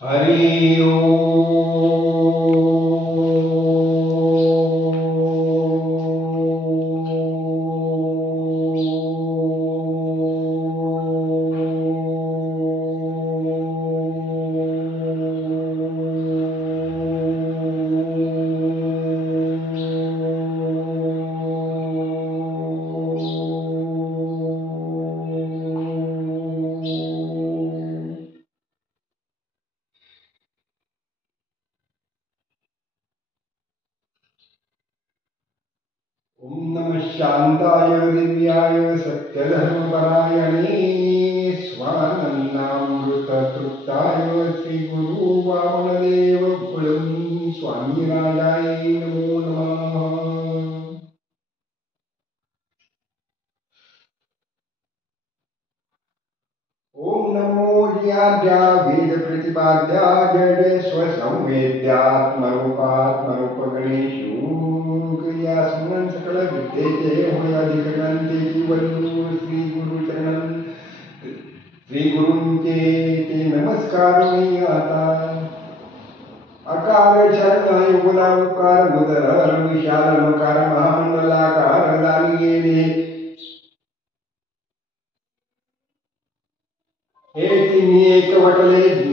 हरि ओम नमः शांताय दिव्याय सत्यधर्मपरायणे स्वानन्दामृततृप्ताय श्री गुरु वामनदेव कुलं स्वामी राजाय नमो नमः। ओम नमो ज्ञाद्या वेद प्रतिपाद्या जय जय स्वसंवेद्यात्मरूपात्मरूपगणेशु क्रिया सुमन सकल विद्येचे होय अधिकरणते जीवनु श्री गुरु चरण श्री गुरुंचे ते नमस्कार मी आता अकार शरण युगला उकार उदर विशाल मकार महामंडलाकार दानी गेले एक वटले ते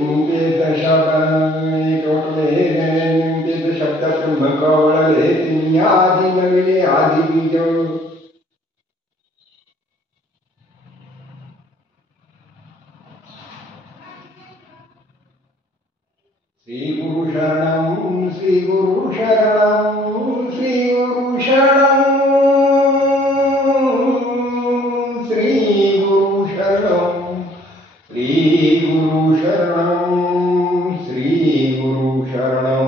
शब्द ब्रह्म कवळले आदि नविले आदि बीज श्री गुरु शरणं श्री गुरु शरणं श्री गुरु शरणं श्री गुरु शरणं श्री गुरु शरणं श्री गुरु शरणं।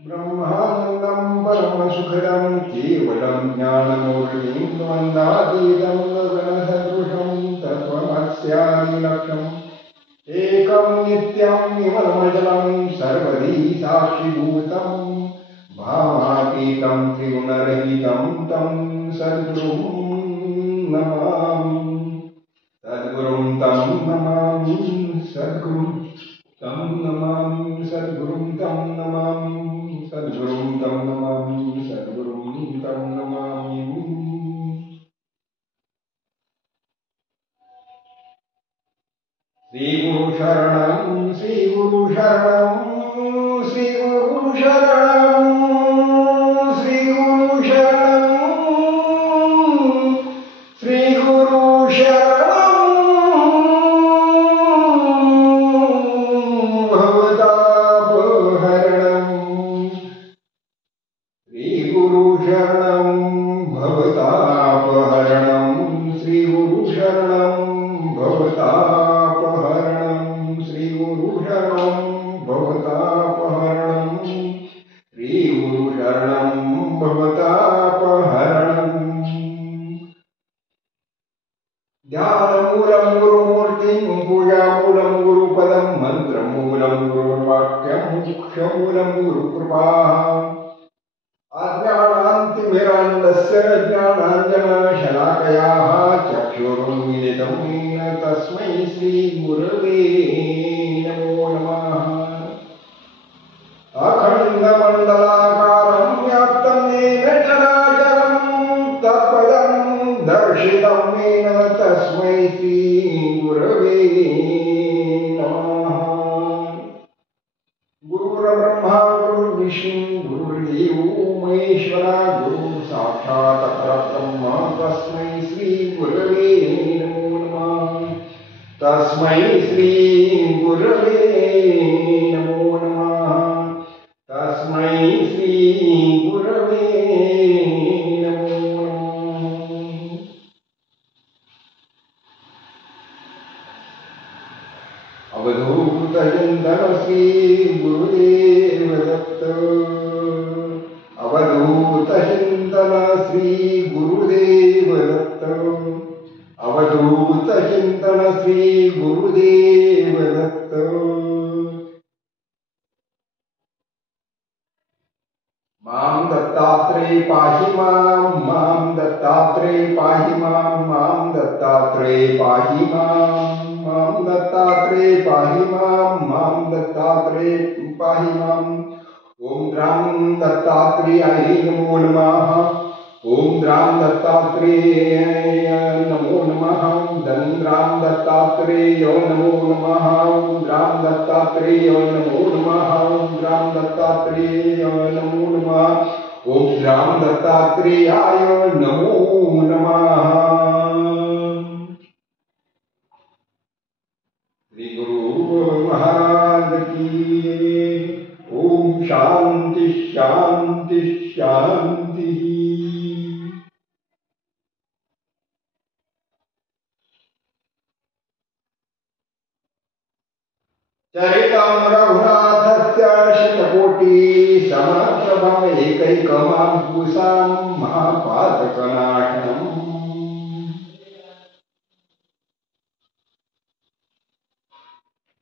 ब्रह्मानन्दं परमसुखदं केवलं ज्ञानमूर्तिं द्वन्द्वातीतं गगनसदृशं तत्त्वमस्यादिलक्ष्यम् एकं नित्यं विमलमचलं सर्वधी साक्षिभूतं भावातीतं त्रिगुणरहितं तं सद्गुरुं नमामि सद्गुरुं तं नमामि सद्गुरुं तं नमामि सद्गुरुं तं नमामि सद्गुरुं तं नमामि सद्गुरुं तं नमामि। श्री गुरु शरणं श्री गुरु शरणं श्री गुरु शरणं श्री गुरु शरणं श्री गुरु शरणं भवतापहरणं श्री गुरु शरणं भवतापहरणं श्री गुरु शरणं भवतापहरणं श्री गुरु शरणं भवतापहरणं श्री गुरु शरणं भवतापहरणं। ध्यानमूलं गुरुमूर्तिं पूजामूलं गुरुपदं मन्त्रमूलं गुरुवाक्यं मुख्यमूलं गुरुकृपा अज्ञानान्तिमिरान्धस्य ज्ञानाञ्जनशलाकया चक्षुरुन्मीलितं येन तस्मै श्रीगुरवे नमो नमः। अखण्डमण्डलाकारं व्याप्तं येन चराचरं तत्पदं दर्शितं येन तस्मै श्रीगुरवे नमः। गुरुर्ब्रह्मा गुरुर्विष्णु गुरुर्देवो महेश्वरा गुरु साक्षात् परब्रह्म तस्मै श्रीगुरवे नमो नमः तस्मै श्रीगुरवे नमो नमः तस्मै श्रीगुरवे नमो नमः। अवधूतचिन्तन श्री गुरुदेव दत्त अवधूतचिन्तन श्री गुरुदेव दत्त अवधूतचिन्तन श्री गुरुदेव दत्त। मां दत्तात्रेय पाहि मां दत्तात्रेय पाहि मां दत्तात्रेय पाहि मां दत्तात्रेय पाहि मां दत्तात्रेय पाहि ओम द्रां दत्तात्रेयाय नमो नमः। ओम द्रां दत्तात्रेयाय नमो नमः। द्रां दत्तात्रेय नमो नमः। द्रां दत्तात्रेय नमो नमः। द्रां दत्तात्रेय नमो नमः। ओम द्रां दत्तात्रेयाय नमो नमः। श्री गुरु महाराज की ओम शांति शांति शांति। चरितं रघुनाथस्य शतकोटि समप्रभं एकैकमाभूषां महापातकनाशनम्।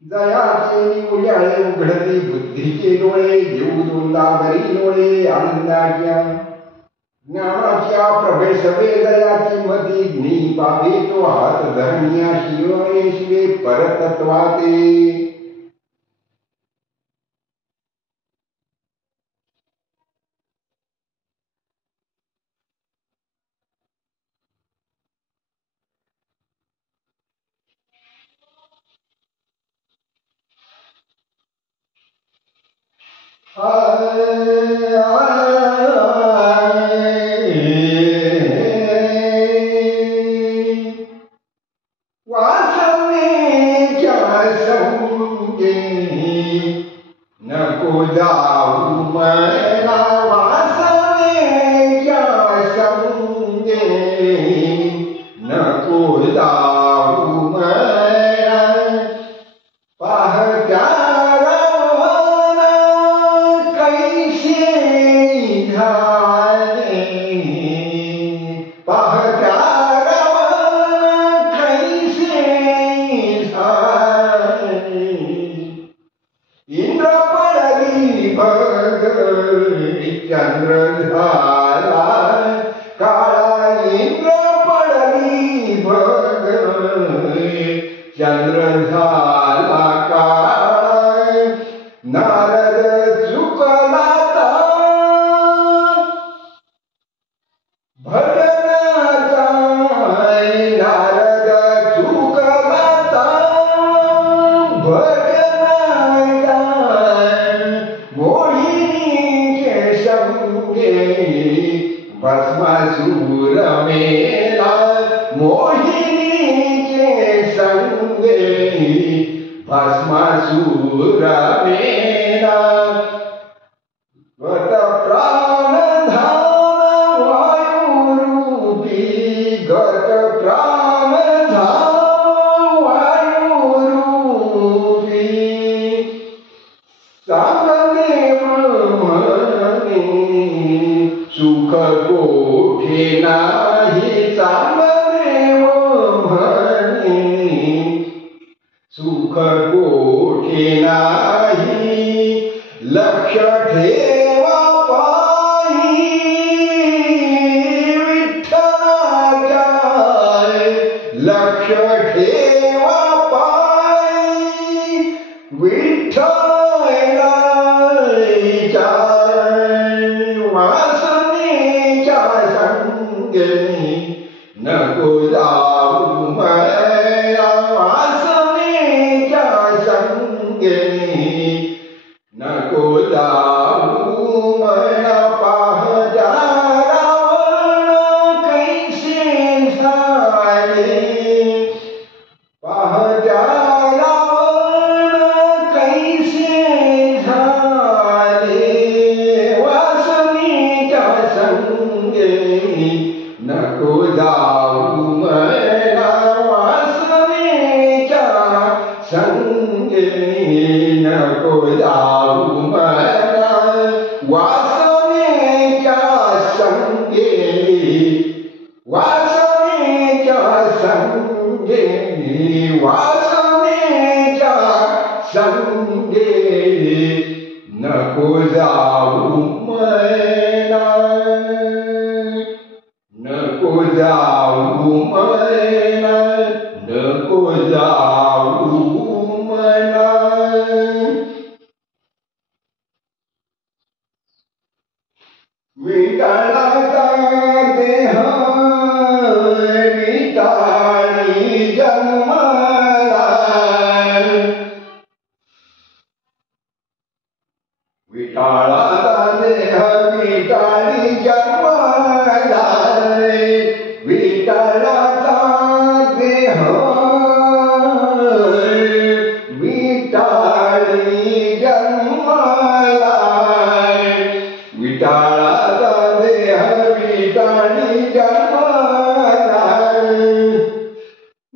दयाचे उजाळे उघडती बुद्धीचे डोळे देऊ दोंदावरी डोळे आनंदाच्या ज्ञानाच्या प्रभेसवे दयाची मती ज्ञी पावे तो हात धरण्या शिवे शिवे परतत्वाते। वासनेच्या संगे नको जाऊ मला वासनेच्या संगे नको जाऊ मला पाहत्या इंद्र पडली बघ चंद्र झाला काळा इंद्र पडली बघ चंद्र झाला काळा नारद चुकला भजनाचा नारद चुकला भस्मासुर मेला मोहिनीचे संगे भस्मासुर मेला गत प्राण धाम वायुरूपी गत प्राण धाम वायुरूपी सांगदेव सुख कोठे नाही चांगदेव म्हणे सुख कोठे नाही लक्ष ठेवा पायी विठ्ठलाच्या लक्ष ठेवा पायी विठ्ठलाच्या नको जाऊ मला वासनेच्या संगे नको जाऊ मला पाहत्या रावण कैसे झाले पाहत्या रावण कैसे झाले वासनेच्या संगे नको जाऊ मला वासनेच्या विटाळाचा देह विटाळी जन्मला, विटाळाचा देह विटाळी जन्मला, विटाळाचा देह विटाळी जन्मला, विटाळाचा देह विटाळी जन्मला,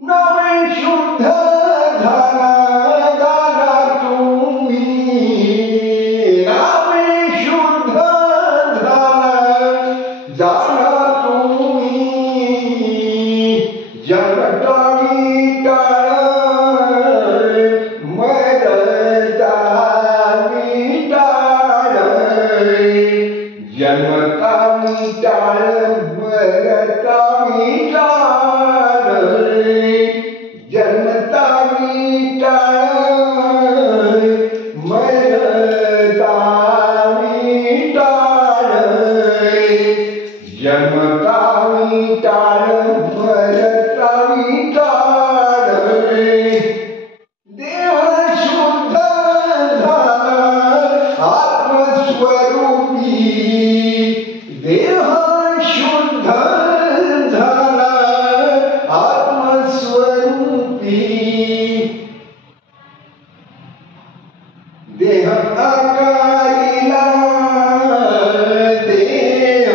नवे शुद्ध झाला दादा तुम्ही, नवे शुद्ध झाला तुम्ही, जगता विटाळ मरता विटाळ, जन्मता विटाळ मरता विटाळ, जन्मता विटाळ मरता विटाळ, जन्मता विटाळ मरता विटाळ, देह शुद्ध झाला आत्मस्वरूपी, देह शुद्ध झाला आत्मस्वरूपी, देह आकारिला देह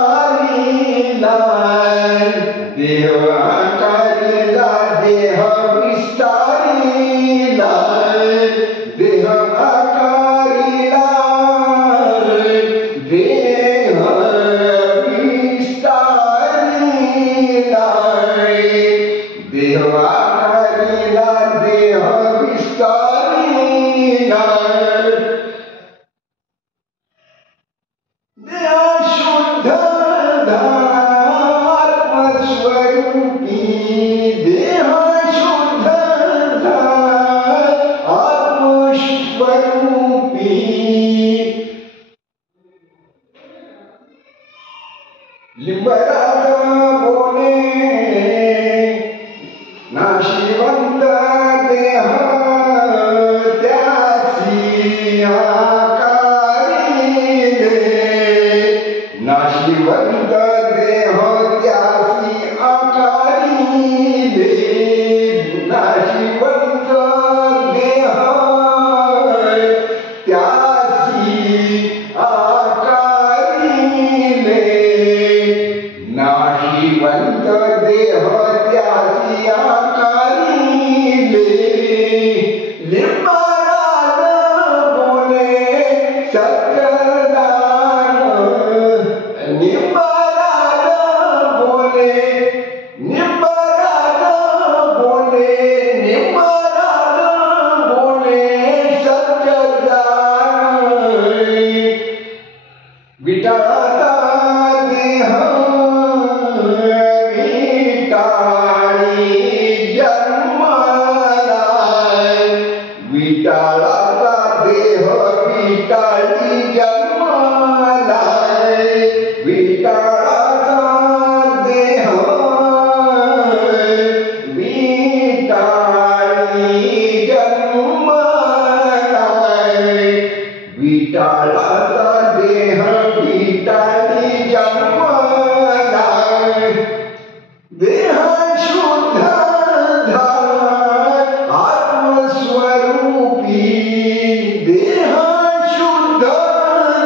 विस्तारिला, देह आकारिला देह विस्तारिला, देह आकारिला देह विस्तारिला, देह आकारिला देह विस्तारिला, देह शुद्ध झाला आत्मस्वरूपी, देह शुद्ध झाला आत्मस्वरूपी, लिंबराज बोले नाशिवंत देह त्यासी आकारिले, नाशिवंत देह त्यासी आकारिले, नाशिवंत देह त्यासी आकारिले, नाशिवंत देह त्यासी आकारिले, लिंबराज बोले सत्यदान, लिंबराज बोले, लिंबराज बोले, लिंबराज बोले सत्यदान, विटाळाचा देह विटाळी जन्मला, विटाळाचा देह विटाळी जन्मला, विटाळाचा देह विटाळी जन्मला, विटाळाचा देह विटाळी जन्मला, देह शुद्ध झाला आत्मस्वरूपी, देह शुद्ध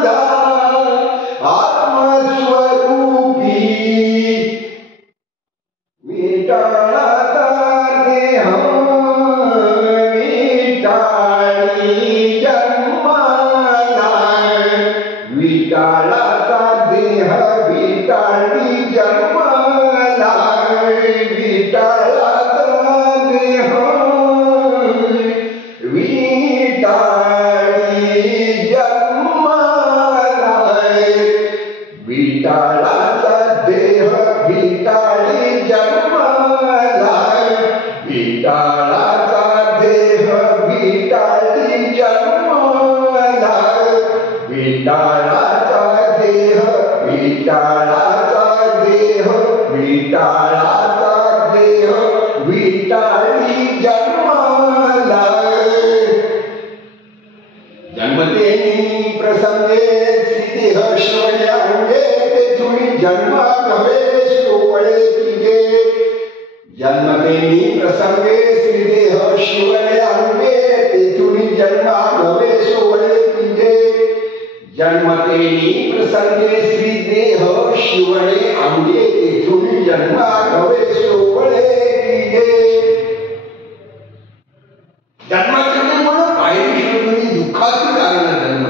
झाला आत्मस्वरूपी, विटाळाचा देह विटाळी जन्मला, विटाळाचा देह विटाळी जन्मला, विटाळाचा देह विटाळी जन्मला, विटाळाचा देह विटाळी जन्मला, विटाळाचा देह विटाळी जन्मला. विटाळाचा देह विटाळाचा देह विटाळाचा देह विटाळी जन्माला जन्मतेनी प्रसंगे श्रीदेह शिवणे अंगे तेथून जन्मा नव्हे सोवळे तिघे जन्मतेनी प्रसंगे श्रीदेह शिवणे अंगे तेथून जन्मा नव्हे सोवळे तिघे जन्मतेनी प्रसंगे श्रीदेह शिवणे अंगे तेथून जन्मा नव्हे सोवळे तिघे जन्माचे म्हणून आयुष्य दुःखाचं कारण जन्म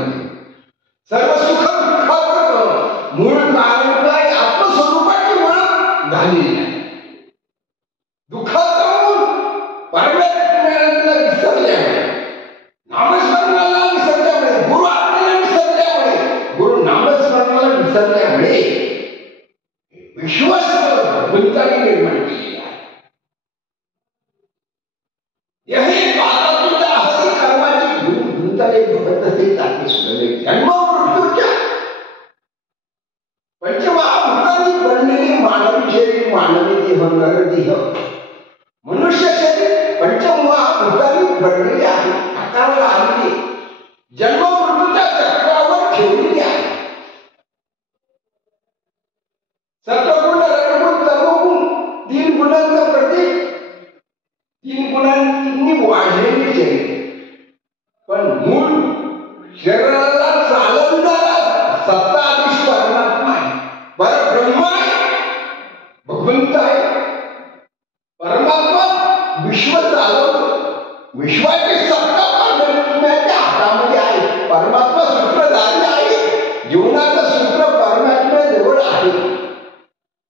सर्व सुख दुःखाचं मूळ कारण काय आत्मस्वरूपाची म्हणून झालेली आहे दुःखाचं मूळ परमेश्वराला विसरल्यामुळे नामस्मरणाला विसरल्यामुळे गुरु आज्ञेला विसरल्यामुळे गुरु नामस्मरणाला विसरल्यामुळे विश्वास गुंताने निर्माण केलेला आहे हे पातातुल्या हरी कर्माची गुंताने बघत असे जाते सुद्धा जन्म मृत्यूच्या पंचमहाभूतांनी बनलेली मानवी शरीर मानवी देह नरदेह मनुष्य शरीर पंचमहाभूतांनी बनलेले आहे आकाराला आलेली जन्म मृत्यूच्या चक्रावर ठेवलेली आहे सत्वगुण रजगुण तमोगुण तीन गुणांचं प्रतीक तीन गुणांनी वाढलेली शरीर पण मूळ शरीराला चालवणारा सत्ता आदेश परमात्मा आहे परब्रह्म आहे भगवंत आहे परमात्मा विश्व चालवतो विश्वाची सत्ता परमात्म्याच्या हातामध्ये आहे परमात्मा सूत्रधारी आहे जीवनाचं सूत्र परमात्म्याजवळ आहे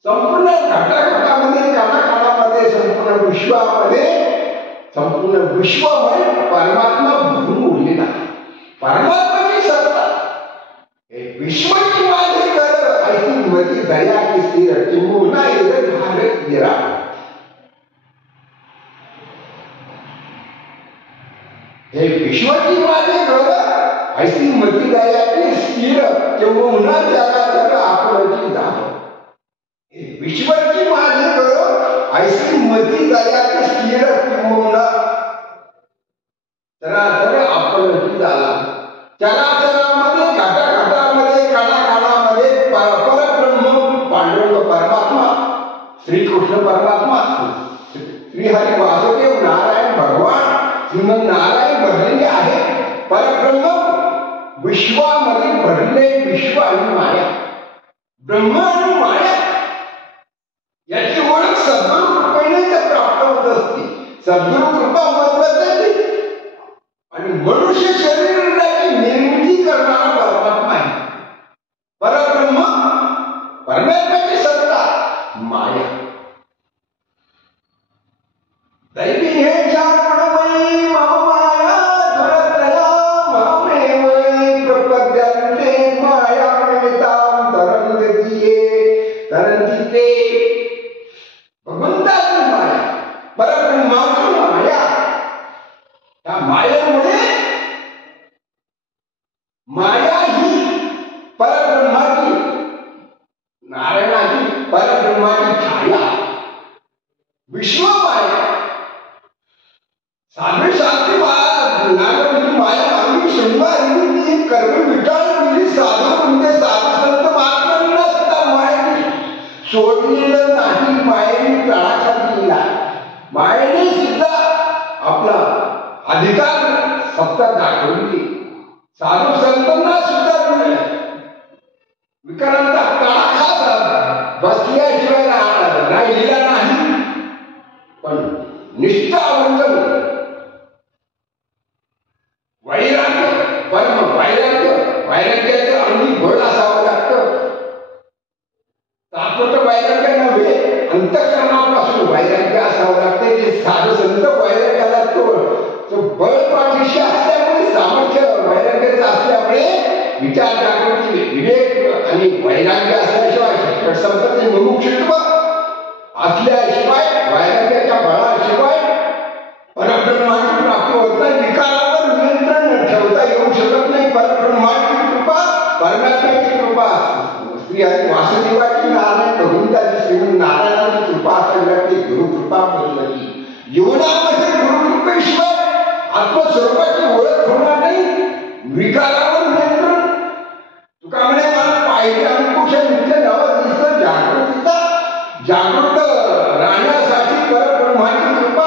संपूर्ण घटाघटामध्ये कानाकानामध्ये संपूर्ण विश्वामध्ये संपूर्ण विश्वमय परमात्मा भरून उरलेला आहे परमात्माची सत्ता विश्वाची माझे कर ऐसी मती दया की स्थिर चिमुना भारत गिरा हे विश्वाची माझे घर ऐसी मती दया की स्थिर चिमुना जगा जगा आपल्याची जाव विश्वाची माझे घर ऐसी मती दया की स्थिर चिमुना तर आपल्याची झाला चराचरामध्ये घटाघटामध्ये कानाकानामध्ये परब्रह्म पांडुरंग परमात्मा श्रीकृष्ण परमात्मा श्रीहरी वासुदेव नारायण भगवान श्रीमंत नारायण भरलेले आहे परब्रह्म विश्वामध्ये भरले विश्व आणि माया ब्रह्म आणि माया याची ओळख सद्गुरु कृपेने प्राप्त होत असते सद्गुरु कृपा महत्वाची आणि मनुष्य शरीराची निर्मिती करणारा परमात्मा आहे परब्रह्म परमात्म्याची सत्ता माया दैवी हे चारणमयी मम माया दुरतया ममेवै प्रपद्यन्ते माया निमित्तां तरंगती ते भगवंताची माया परब्रह्माची माया त्या मायेमुळे माया ही परब्रह्माची नारायणाची परब्रह्माची छाया विश्व माया साधू शास्त्री नारायणाची माया आम्ही शृंगारी कर्म विटाळली साधू म्हणजे साधू संत महात्म्यांना सुद्धा मायेने सोडलेलं नाही मायेने तळाखात केला मायेने सुद्धा आपला अधिकार सत्ता दाखवली साधू संतांना सुद्धा विक्रांत तळाखात बसल्याशिवाय राहिलेला नाही पण निष्ठावंत वैराग्य परम वैराग्याचं अंगी बळ असावं लागतं तात्पुरतं वैराग्य नव्हे अंतःकरणापासून वैराग्य असावं लागते जे साधू संत वैराग्याला तो बळ पाठीशी असल्यामुळे सामर्थ्य वैराग्याचं असल्यामुळे विचार जागृती विवेक आणि वैराग्य असल्याशिवाय संपत्ती मुमुक्षुत्व असल्याशिवाय वैराग्याच्या बळाशिवाय परब्रह्माची प्राप्ती होत नाही विकारावर नियंत्रण ठेवता येऊ शकत नाही परब्रह्माची कृपा परमात्म्याची कृपा, श्री हरी वासुदेवाची, नारायण भगवंताची, श्रीमंत नारायणाची कृपा असावी, गुरुकृपा मिळाली. जीवनामध्ये गुरुकृपेशिवाय आत्मस्वरूपाची ओळख होणार नाही. विकारावर नियंत्रण. तुका म्हणे मला पाहिजे अंकुश नित्य नवं जागृतीचा, जागृत राहण्यासाठी परब्रह्माची कृपा,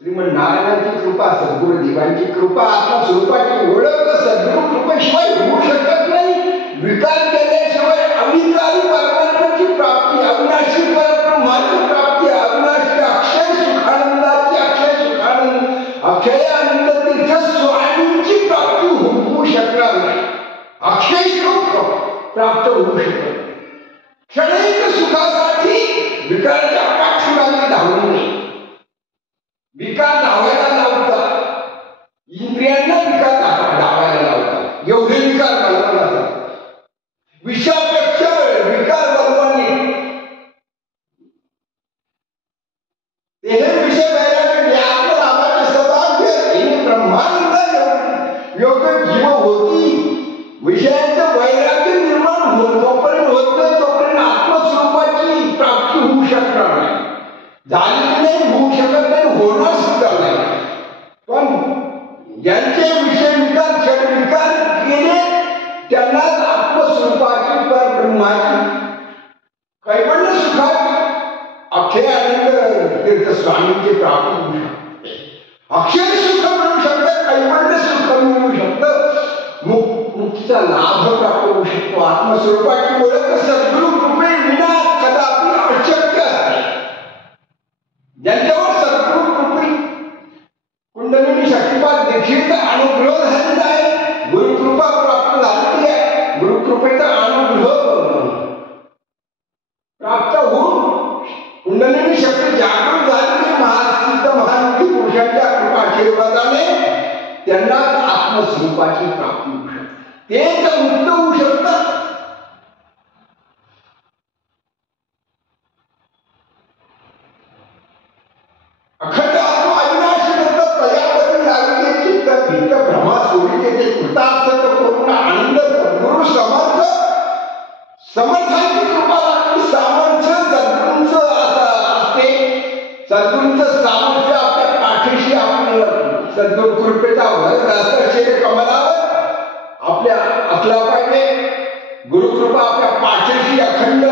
श्रीमंत नारायणाची कृपा, सद्गुरु देवांची कृपा, आत्मस्वरूपाची ओळख सद्गुरु कृपेशिवाय होऊ शकत नाही. विकार केल्याशिवाय अविकारी परमात्म्याची प्राप्ती, अविनाशी परब्रह्माची प्राप्ती, अविनाशी अक्षय सुखानंदाची, अक्षय सुखानंद, अक्षय आनंद तीर्थ स्वामींची प्राप्ती होऊ शकणार नाही. अक्षय सुख प्राप्त होऊ शकत नाही. क्षणिक सुखासाठी विकाराच्या पाठीमागे धावू नये. विकार धावायला लावतात, इंद्रियांना विकार धावायला लावतात. एवढे विकार बलवान, विषापेक्षा विकार बलवानी, ते विषय वैराग्य आत्मलाभाचे सौभाग्य हे ब्रह्मानंद योग जीव होती. विषयांचं वैराग्य निर्माण जोपर्यंत होत नाही तोपर्यंत आत्मस्वरूपाची प्राप्ती होऊ शकणार नाही. झाली नाही, होऊ शकत नाही, होणार सुद्धा नाही. पण ज्यांचे विषय विकार क्षण विकार केले त्यांनाच आत्मस्वरूपाची परब्रह्माची कैवल्य सुखाची अक्षय आनंद तीर्थ स्वामींची प्राप्ती होऊ शकते. अक्षय सुख मिळू शकतं, कैवल्य सुख मिळू शकतं, मुक्तीचा लाभ प्राप्त होऊ शकतो. आत्मस्वरूपाची ओळख सद्गुरु कृपे विना कदापि अशक्य असते. ज्यांच्यावर सद्गुरु कृपे कुंडलिनी शक्तिपात दीक्षेचा अनुग्रह झालेला आहे, गुरुकृपा प्राप्त झालेली आहे, गुरुकृपेचा अनुग्रह प्राप्त होऊन कुंडलिनी शक्ती जागृत झालेली महासिद्ध महामुखी पुरुषांच्या कृपा आशीर्वादाने त्यांना आत्मस्वरूपाची प्राप्ती होऊ शकते. तेच मुक्त होऊ शकतात. अखंड आत्मा अविनाशी नंतर प्रजापती लागले चित्त भित्त भ्रमा सोडीचे ते कृतार्थ पूर्ण आनंद सद्गुरु समर्थ, समर्थांची कृपा लागली. सामर्थ्य सद्गुरूंचं असते. सद्गुरूंचं सामर्थ्य आपल्या पाठीशी, आपलं सद्गुरु कृपेचा भर दस्तशेर कमलावर आपल्या असला पाहिजे. गुरुकृपा आपल्या पाठीशी अखंड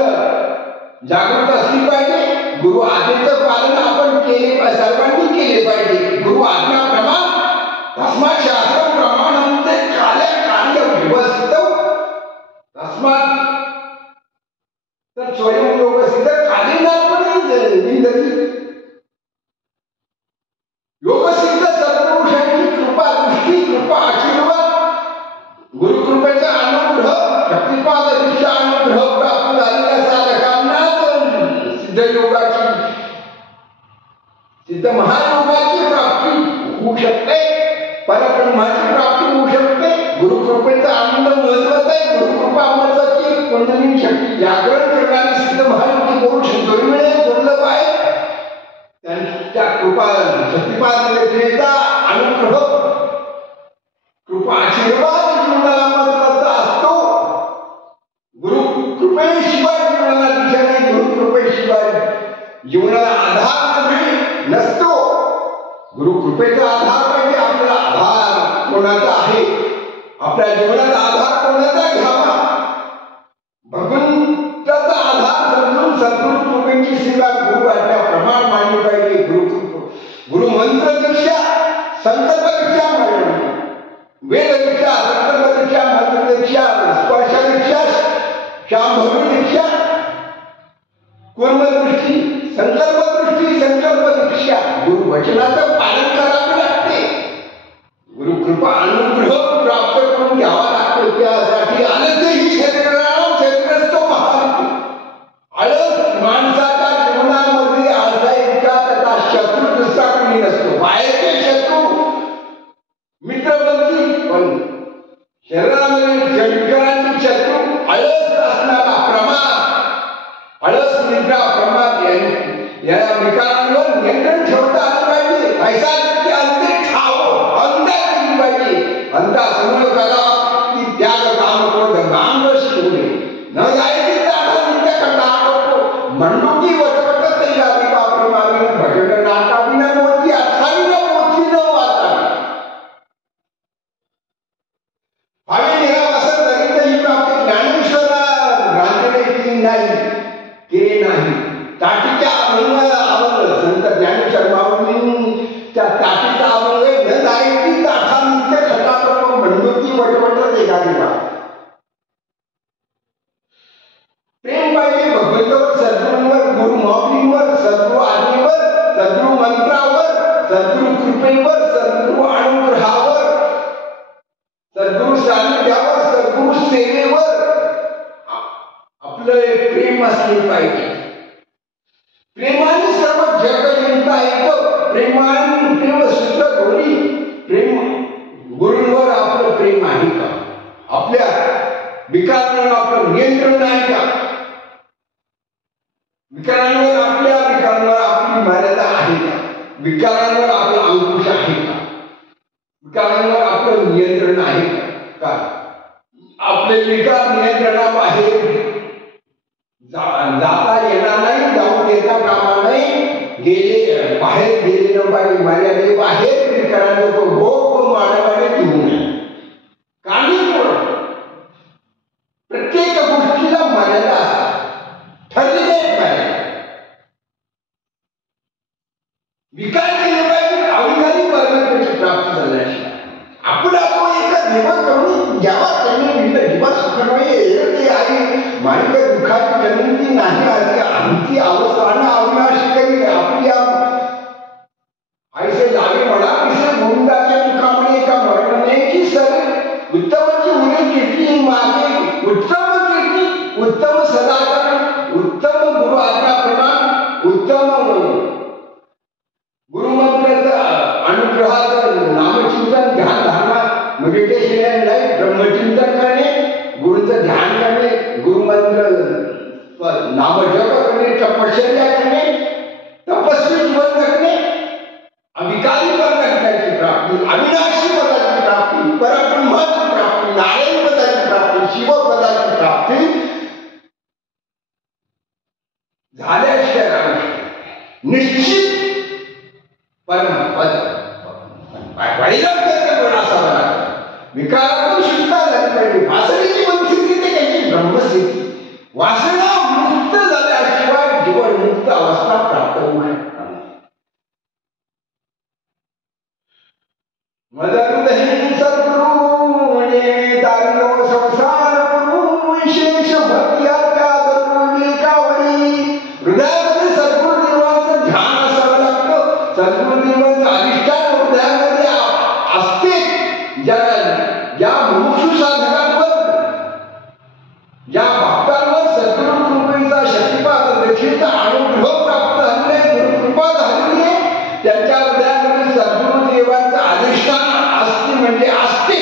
जागृत असली पाहिजे. गुरु आज्ञेचं पालन आपण केले पाहिजे, सर्वांनी केले पाहिजे. गुरु आज्ञाप्रमाण तस्मात् शास्त्र प्रमाणंते काले कार्य व्यवस्थित, तस्मात् तर स्वयं योगसिद्ध कालीनापणे विंदती. योगसिद्ध सत्पुरुषांची कृपा दृष्टी, कृपा आशीर्वाद, गुरुकृपेचा अनुग्रह, शक्तिपाद दीक्षा अनुग्रह प्राप्त झालेल्या साधकांनाच सिद्ध योगाची, सिद्ध महायोगाची प्राप्ती होऊ शकते. परब्रह्माची प्राप्ती होऊ शकते. गुरुकृपेचा आनंद महत्वाचा आहे. गुरुकृपा महत्वाची. कुंडलिनी शक्ती जागरण करणारी सिद्ध महायोगी पुरुष दुर्मिळ दुर्लभ आहे. त्यांच्या कृपा शक्तिपाद दीक्षेचा अनुग्रह, कृपा आशीर्वाद जीवनाला महत्वाचा असतो. गुरुकृपेशिवाय जीवनाला दिशा नाही. गुरुकृपेशिवाय जीवनाला आधार नसतो. गुरुकृपेचा आधार पाहिजे. आपला आधार कोणाचा आहे, आपल्या जीवनाचा आधार कोणाचा घ्यावा, भगवंताचा आधार समजून सद्गुरु कृपेची सेवा गुरु आज्ञा प्रमाण मानली पाहिजे. गुरु मंत्र दीक्षा, संकल्प दीक्षा, वेद दीक्षा, संकल्प दीक्षा, मंत्र दीक्षा, स्पर्श दीक्षा, शांभवी दीक्षा, कुर्मदृष्टी, संकल्प दृष्टी, संकल्प दीक्षा. गुरु वचनाचं पालन करावे लागते. गुरुकृपा अनुग्रह प्राप्त करून घ्यावा लागतो. त्यासाठी आलस्य ही शरीराला शरीरस्थो महान. आळस माणसाच्या जीवनामध्ये आळसा इतका त्याचा शत्रू दुसरा कोणी नसतो. बाहेरचे शत्रू मित्र बनतील, पण शरीरामध्ये विकारांचे शत्रू आळस असणारा प्रमाद, आळस निद्रा प्रमाद या विकारांवर नियंत्रण ठेवता आलं पाहिजे. ऐसा अंतर ठाव अंतर केली पाहिजे. अंता समोर करा की त्याग काम गांग शिवले न जायची दादा नित्य कंटाळतो मंडुकी वटवट ते गावी बापरे मावी भजन नाटावी न मोती असावी न मोती न वाचावी भावी निरावासन दरिद्र ही प्राप्ती ज्ञानेश्वरा गांधीने नाही केले नाही ताटीच्या अभंग आवडलं संत ज्ञानेश्वर माऊलींनी त्या ताटीचा अभंग न जायची ताठा नित्य खटाटो मंडुकी वटवट ते गावी प्रेम पाहिजे भगवंतावर सद्गुरूंवर गुरु माऊलींवर सद्गुरु आज्ञेवर सद्गुरु मंत्रावर सद्गुरु कृपेवर सद्गुरु अनुग्रहावर सद्गुरु सानिध्यावर सद्गुरु सेवेवर आपलं प्रेम असले पाहिजे प्रेमाने सर्व जग जिंकता येतं प्रेमाने प्रेम सुद्धा दोन्ही प्रेम गुरूंवर आपलं प्रेम आहे का आपल्या विकारांवर आपलं नियंत्रण आहे का विकारांवर आपली मर्यादा आहे का विकारांवर आपला अंकुश आहे का विकारांवर आपलं नियंत्रण आहे का आपले विकार नियंत्रणाबाहेर जाता येणार नाही जाऊ देता कामा नाही गेले बाहेर गेले न पाहिजे मर्यादे बाहेर विकारांचा तो भोग मानवाने घेऊ नये कारण प्रत्येक गोष्टीला मर्यादा असतात ठरलेली एक मर्यादा विकार केले पाहिजे अविकारी परमेश्वराची प्राप्ती झाल्याशिवाय आपण तो एका दिवस करून घ्यावा त्यांनी दिवस सुखमय आई मालिक दुःखाची जननी नाही आली आमची अवस्थानं अविनाशी करी आपली आईसे जावे म्हणा पिसे गोविंदाच्या दुःखामुळे एका मरणनेची सर उत्तमची उडी कीर्ती मागे उत्तम कीर्ती उत्तम सदाचरण उत्तम गुरु आज्ञा प्रमाण उत्तम गुरुमंत्राचा अनुग्रहाचं नामचिंतन ध्यान धारणा मेडिटेशन लाईफ ब्रह्मचिंतन करणे गुरुचं ध्यान करणे गुरुमंत्र नामजप करणे तपश्चर्या करणे तपस्वी जीवन करणे अविकारी पदाची प्राप्ती अविनाशी पदाची प्राप्ती परब्रह्माची प्राप्ती नारायण पदाची प्राप्ती शिव पदाची प्राप्ती झाल्याशिवाय निश्चित परमपद विकारातून सुटका झाली पाहिजे वासनेची मनस्थिती ते त्यांची ब्रह्मस्थिती वासना मुक्त झाल्याशिवाय जीवन मुक्त अवस्था प्राप्त होऊ शकतात मदरुदही सद्गुरु म्हणे दारियो संसार गुरु विशेष भक्ती त्यागुरु विकावरी हृदयामध्ये सद्गुरु देवाचं ध्यान असावं लागतं सद्गुरु देवाचं अधिष्ठान हृदयामध्ये असते ज्या मुमुक्षु साधकांवर ज्या भक्तांवर सद्गुरु कृपेचा शक्तिपात देखीलचा अनुग्रह प्राप्त झालेला आहे गुरुकृपा झालेली आहे त्यांच्या हृदयामध्ये सद्गुरु देवांचं अधिष्ठान असते म्हणजे असते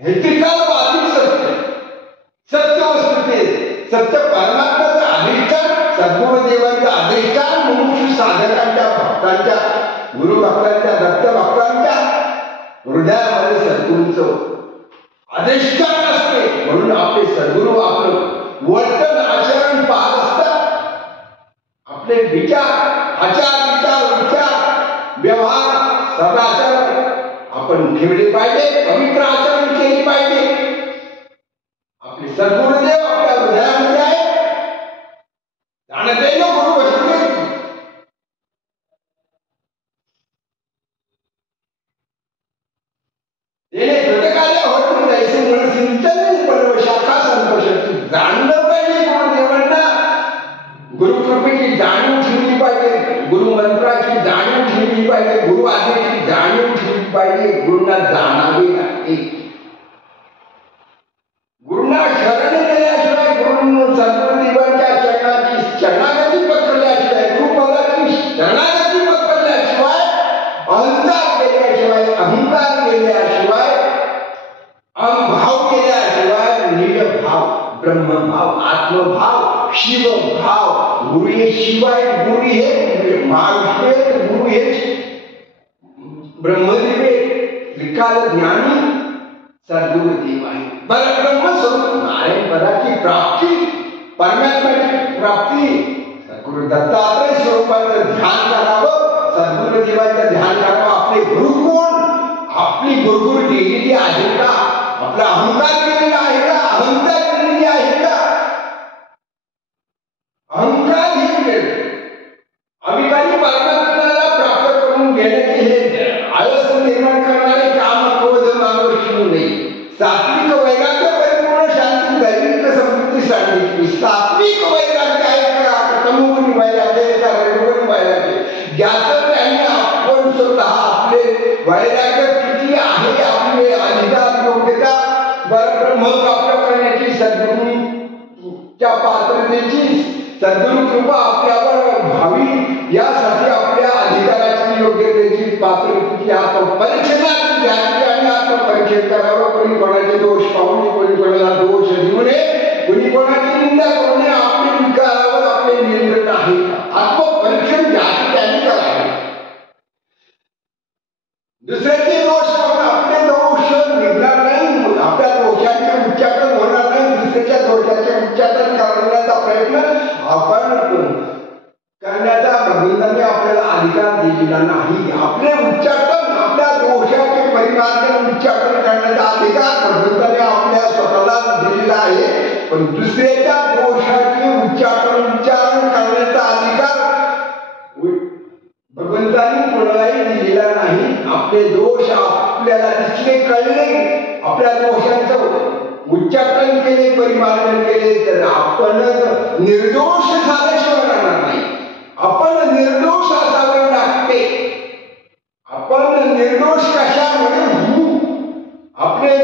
हे त्रिकालवादी सत्य सत्य वस्तुते सत्य परमात्म्याचं अधिष्ठान सद्गुरु देवांचं अधिष्ठान मुमुक्षु साधकांच्या भक्तांच्या गुरुभक्तांच्या दत्त भक्तांच्या हृदयामध्ये सद्गुरूंचं अधिष्ठान असते म्हणून आपले सद्गुरू आपलं वर्तन आचरण पाहत असतात आपले विचार विचार व्यवहार सदाचरण आपण ठेवले पाहिजे पवित्र आचरण केले पाहिजे आपले सद्गुरुदेव आपल्या हृदयामध्ये आहे जाणते गुरु बसले येणे कृतकार्य होत जायचे म्हणून सिंचन परमशाखा संतोषाची जाणलं पाहिजे गुरुदेवांना गुरुकृपेची जाणीव ठेवली पाहिजे गुरुमंत्राची जाणीव ठेवली पाहिजे गुरु आज्ञेची जाणीव ठेवली पाहिजे गुरुंना जाणावे लागते गुरुंना शरण गेल्याशिवाय गुरु सद्गुरुदेवांच्या चरणाची शरणागती पकडल्याशिवाय गुरुपदाची शरणागती पकडल्याशिवाय अहंकार केल्याशिवाय अहंभाव केल्याशिवाय निरभाव ब्रह्मभाव आत्मभाव शिवभाव गुरु हे शिवाय गुरु हे महाविष्णू गुरु हे ब्रह्मदेव त्रिकाल ज्ञानी सद्गुरु देव आहे. परब्रह्म स्वरूप नारायण पदाची प्राप्ती, परमात्म्याची प्राप्ती सद्गुरु दत्तात्रय स्वरूपाचं ध्यान करावं, सद्गुरु देवाचं ध्यान करावं. आपले गुरु कोण? आपली गुरुगुरु केलेली आहे का? आपला अहंकार केलेला आहे का? अहंकार केलेली आहे का? अहंकार ही अविकारी परमात्म्याला प्राप्त करून घेण्याचे हे आळस निर्माण करणारे काम क्रोध मानव शिवू नये. सात्विक वैराग्य परिपूर्ण शांती दैविक समृद्धी सांगितली. सात्विक वैराग्य आहे का? तमोगुणी वैराग्य आहे का? रजोगुणी वैराग्य? ज्याचं त्यांनी आपण स्वतः आपले वैराग्य किती आहे, आपले अधिकार योग्यता ब्रह्म प्राप्त करण्याची सद्गुरूच्या पात्रतेची सद्गुरु कृपा आपल्यावर व्हावी यासाठी आपल्या अधिकाराची योग्यतेची पात्रतेची आत्मपरीक्षणाची घ्यायची आणि आत्मपरीक्षण करावं. कोणी कोणाचे दोष पाहू नये, कोणी कोणाला दोष देऊ नये, कोणी कोणाची निंदा करू नये. आपल्या विकारावर आपले नियंत्रण आहे का? आत्मपरीक्षण घ्यायचे त्यांनी करावे. दुसऱ्याचे दोष पाहून आपले दोष निघणार नाही, आपल्या दोषांचे उच्चाटन होणार नाही. दुसऱ्याच्या दोषाचे उच्चाटन करण्याचा प्रयत्न आपण करण्याचा भगवंतांनी आपल्याला अधिकार दिलेला नाही. आपले उच्चाटन, आपल्या दोषाचे परिमार्जन उच्चाटन करण्याचा अधिकार भगवंतांनी आपल्या स्वतःला दिलेला आहे. पण दुसऱ्याच्या दोषाचे उच्चारण करण्याचा अधिकार भगवंतांनी कोणालाही दिलेला नाही. आपले दोष आपल्याला दिसले, कळले, आपल्या दोषांचं उच्चाटन केले, परिमार्जन केले तर आपण निर्दोष झाल्याशिवाय राहणार नाही. आपण निर्दोष असावे लागते. आपण निर्दोष कशामुळे होऊ? आपले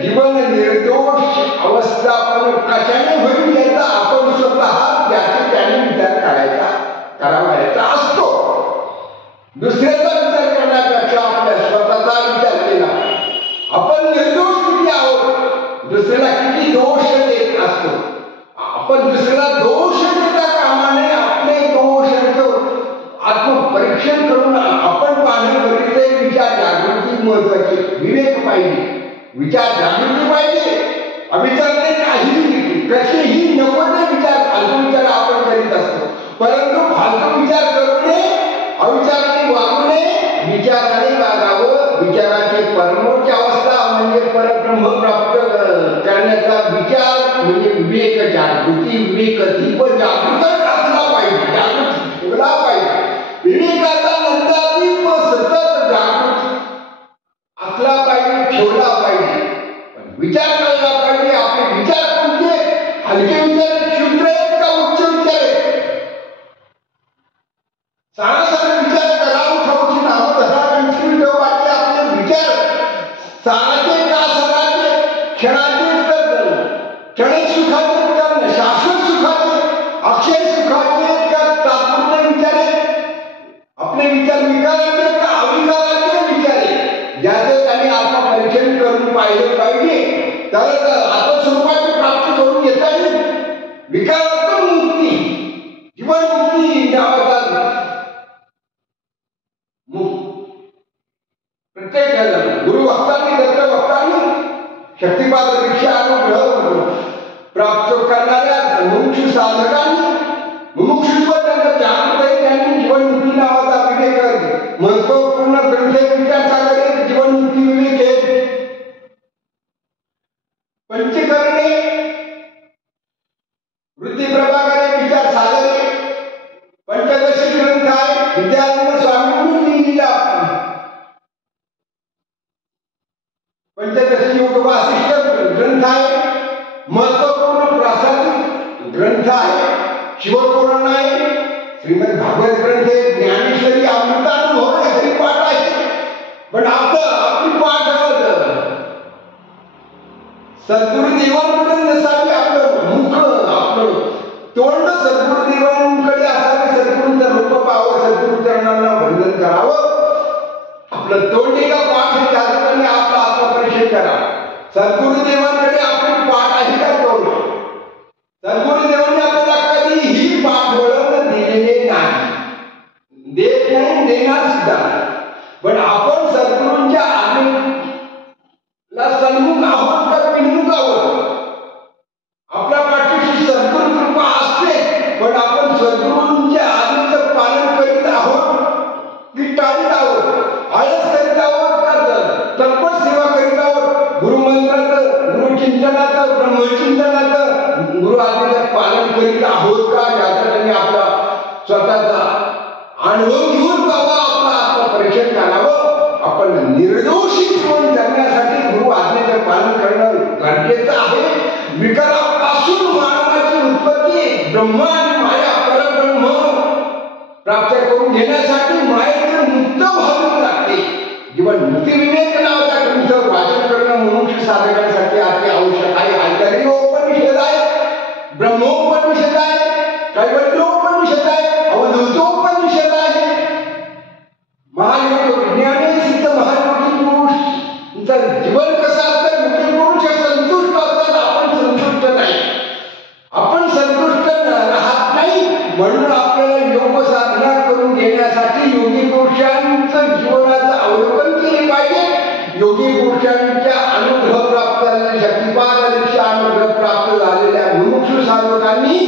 जीवन निर्दोष अवस्था आपण कशाने होईल याचा आपण स्वतः त्याने विचार करायचा असतो. दुसऱ्याचा विचार करण्यापेक्षा आपल्या स्वतःचा विचार केला. आपण निर्दोष किती आहोत, दुसऱ्याला किती दोष देत असतो. आपण दुसऱ्याला दोष देता कामा नये. आपले दोष आत्मपरीक्षण करून आपण पाहणे गरजेचे. विचार जागृती महत्वाची. विवेक पाहिजे, विचार जागृती पाहिजे. अविचारणे काही कसेही नको ते विचार, फालतू विचार आपण करीत असतो. परंतु फालतू विचार करू नये, अविचाराने वागू नये, विचाराने वागावं. विचाराची परमोच्च अवस्था म्हणजे परब्रह्म प्राप्त करण्याचा विचार म्हणजे विवेक जागृती. विवेक दीप जागृत असला पाहिजे, जागृत ठेवला पाहिजे. विवेकाचा नंदादीप सतत जागृत असला पाहिजे, ठेवला पाहिजे. पण विचार करायला पाहिजे. आपले विचार कोणते? हलके विचार, क्षुद्र आहेत का उच्च विचार आहेत? सारासार विचार करावं, ठाऊची नावं धरा, वाटले आपले विचार साराचे का सराचे, क्षणाचे क्षणिक सुखाचे विचार, शाश्वत सुखाचे, अक्षय सुखाचे का तात्पुरते विचार आहेत? आपले विचार विकाराचे का अविकाराचे विचार आहेत? ज्याचे त्यांनी आत्मपरीक्षण करून पाहिलं पाहिजे तर आत्मस्वरूपाची प्राप्ती करून घेता येईल. विकारातून मुक्ती, जीवनमुक्ती नावाचा प्रत्येक गुरु भक्तांनी, दत्त भक्तांनी शक्तिपाद दीक्षा अनुग्रह प्राप्त करणाऱ्या मुमुक्षु साधकांनी मुमुक्षुत्व त्यांचं जागृत आहे. त्यांनी जीवनमुक्ती नावाचा विवेक महत्वपूर्ण ग्रंथ विचारसागरे जीवनमुक्ती विवेक आहे. पंचकरणे वृत्ती प्रभाकरे विचार सागरे पंचदशी ग्रंथ आहे. विद्यानंद स्वामींनी लिहिलेला पंचदशी योग वासिष्ठ ग्रंथ आहे. महत्वपूर्ण प्रासादिक ग्रंथ आहे. शिवपुराण आहे, श्रीमद भागवत ग्रंथ आहे, ज्ञानेश्वरी अमृतानुभव आहे, हरिपाठ आहे. पण आपली पाठ सद्गुरुदेवांकडे नसावी. आपलं मुख, आपलं तोंड सद्गुरुदेवांकडे असावे. सद्गुरूंचं रूप पाहावं, सद्गुरु चरणांना वंदन करावं. आपलं तोंड एका पाठ जागृतीने आपलं आत्मपरीक्षण करा. सद्गुरुदेवांकडे आपली पाठ आहे का तोंड? सद्गुरुदेवांनी आपल्याला कधीही पाठ वळण दिलेले नाही, देत नाही, देणार सुद्धा नाही. पण आपण सद्गुरूंच्या आज्ञेला सन्मुख चिंतनाचं ब्रह्मचिंतनाचं गुरु आज्ञेचं पालन करीत आहोत का, याचा त्यांनी आपला स्वतःचा अनुभव घेऊन बाबा आपला आत्मपरीक्षण करावं. आपण निर्दोषी जीवन जगण्यासाठी गुरु आज्ञेचं पालन करणं गरजेचं आहे. विकारापासून मानवाची उत्पत्ती ब्रह्म आणि माया परब्रह्म प्राप्त करून घेण्यासाठी मायेचं मुक्त व्हावे लागते. जीवन मुक्ती विवेक नावाच्या ग्रंथाचं वाचन करणं मनुष्य साधकांसाठी अति आवश्यक आहे. ऐतरेयोपनिषद आहे, ब्रह्मोपनिषद आहे, कैवल्योपनिषद आहे, अवधूतोपनिषद आहे. महायोग विज्ञानी सिद्ध महायोगी पुरुष जीवन कसं असतं, मुक्ती पुरुष संतुष्ट असतात. आपण संतुष्ट नाही, आपण संतुष्ट राहत नाही. म्हणून आपल्याला योग साधना करून घेण्यासाठी योगी पुरुषांचं जीवनाचं अवलोकन केले पाहिजे. योगी पुरुषांच्या अनुग्रह प्राप्त झालेल्या शक्तिपादांच्या अनुग्रह प्राप्त झालेल्या मुमुक्षु साधकांनी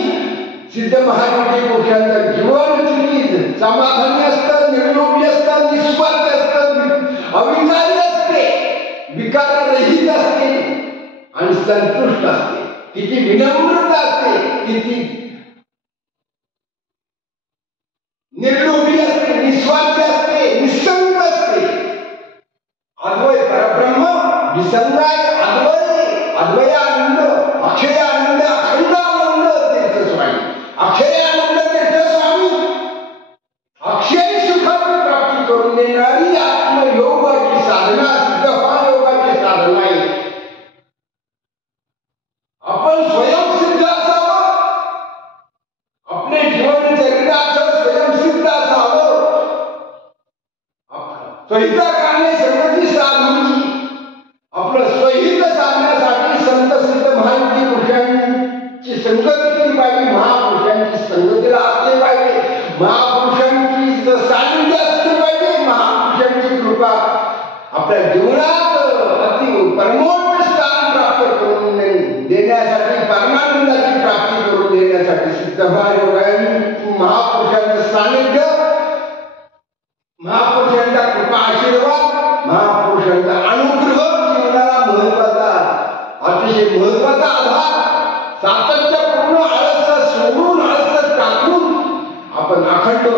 सिद्ध महायोगी पुरुषांचं जीवन किती समाधानी असतं, निर्लोभी असतं, निस्वार्थ असतं, अविकारी असते, विकाररहित असते आणि संतुष्ट असते. किती विनम्रता असते, किती निर्लोभी असते, निस्वार्थ असते, निसंग असते. अद्वय परब्रह्म निसंग आहे, अद्वय अद्वयानंद, अक्षय आनंद, अखंड आनंद तीर्थ स्वामी, अक्षय आनंद तीर्थ स्वामी, अक्षय सुखाची प्राप्ती करून देणारी आत्मयोगाची साधना सिद्ध योगाची साधना आहे. आपण स्वयंसिद्ध असावं, आपले जीवन चरित्राचं स्वयंसिद्ध असावं. स्वहिता काढणे सर्वची साधूची. आपलं स्वहित साधण्यासाठी संत सिद्ध महायोगी पुरुषांची संगती केली पाहिजे, महापुरुषांची संगतीला असले पाहिजे, महापुरुषांची सानिध्य असले पाहिजे. महापुरुषांची कृपा आपल्या जीवनात अति परमोच्च स्थान प्राप्त करून देण्यासाठी, परमानंदाची प्राप्ती करून देण्यासाठी सिद्ध महायोगांनी महापुरुषांचं सानिध्य, महापुरुषांचा कृपा आशीर्वाद, महापुरुषांचा अनुग्रह जीवनाला महत्वाचा, अतिशय महत्वाचा आधार. सातत्यपूर्ण आळस सोडून, आळस टाकून आपण अखंड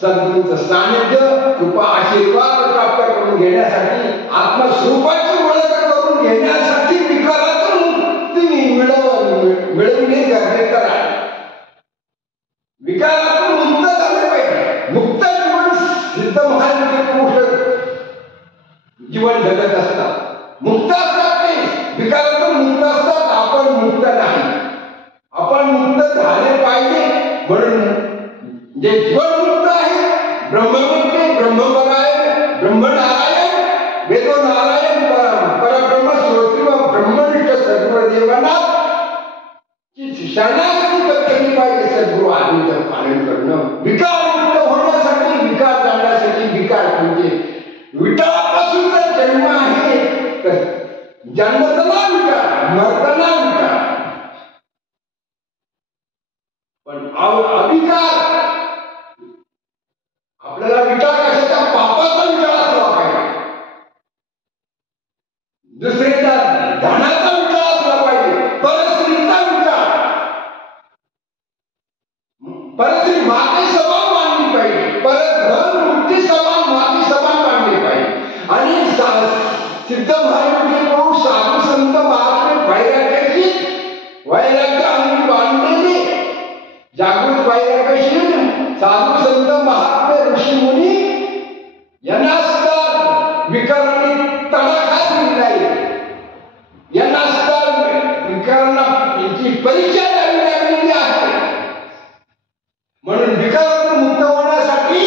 सद्गुरूंचं सानिध्य, कृपा आशीर्वाद प्राप्त करून घेण्यासाठी, आत्मस्वरूपाची ओळख करून घेण्यासाठी विकारातून मुक्ती मिळविणे गरजेचं आहे. विकारातून मुक्त झाले पाहिजे. मुक्त जीवन सिद्ध महायोगी पुरुष जीवन जगत असतात, मुक्त असतात, ते विकारातून मुक्त असतात. आपण मुक्त नाही, आपण मुक्त झाले पाहिजे. म्हणून जे जीवन मुक्त आहे, ब्रह्ममुक्त, ब्रह्मपरायण, ब्रह्मनारायण, वेदो नारायण परब्रह्म श्रोत्रिय ब्रह्मनिष्ठ सद्गुरुदेवांना शरणागती केली पाहिजे. सद्गुरु आज्ञेचं पालन करणं, विकार मुक्त होण्यासाठी, विकार जाण्यासाठी. विकार म्हणजे विटापासूनचा जन्म आहे, तर जन्मताना विकार, मरताना विकार. पण अविकार, आपल्याला विचार कशाचा, पापाचा विचार असला पाहिजे, दुसऱ्याचा धनाचा विचार असला पाहिजे, परस्त्रीचा विचार, परस्त्री माते समान मानली पाहिजे, परत धन वृत्ती समान, माती समान मानली पाहिजे. आणि सिद्ध महायोगी पुरुष, साधू संत महात्मे वैराग्याची, वैराग्य आणि बांधलेले जागृत वैराग्यशील साधू संत महात्मे ऋषी मुनी यांना सुद्धा विकारांनी तडाखा दिलेला आहे. यांना सुद्धा विकारांना यांची परीक्षा द्यावी लागलेली आहे. म्हणून विकारातून मुक्त होण्यासाठी,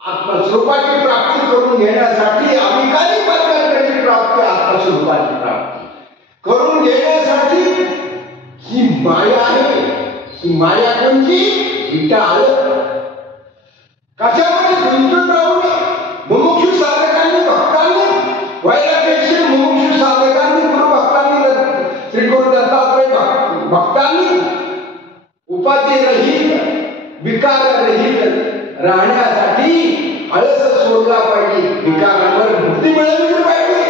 आत्मस्वरूपाची प्राप्ती करून घेण्यासाठी, अविकारी परमेश्वराची प्राप्ती, आत्मस्वरूपाची प्राप्ती करून घेण्यासाठी ही माया आहे. ही माया कोणती, विटाळ. कशामध्ये गुंतून राहू नये. मुमुक्षु साधकांनी, भक्तांनी, वैराग्यशील मुमुक्षु साधकांनी, गुरु भक्तांनी, श्री गुरु दत्तात्रय भक्तांनी उपाधी रहित, विकार रहित राहण्यासाठी आळस सोडला पाहिजे. विकारांवर मुक्ती मिळवली पाहिजे.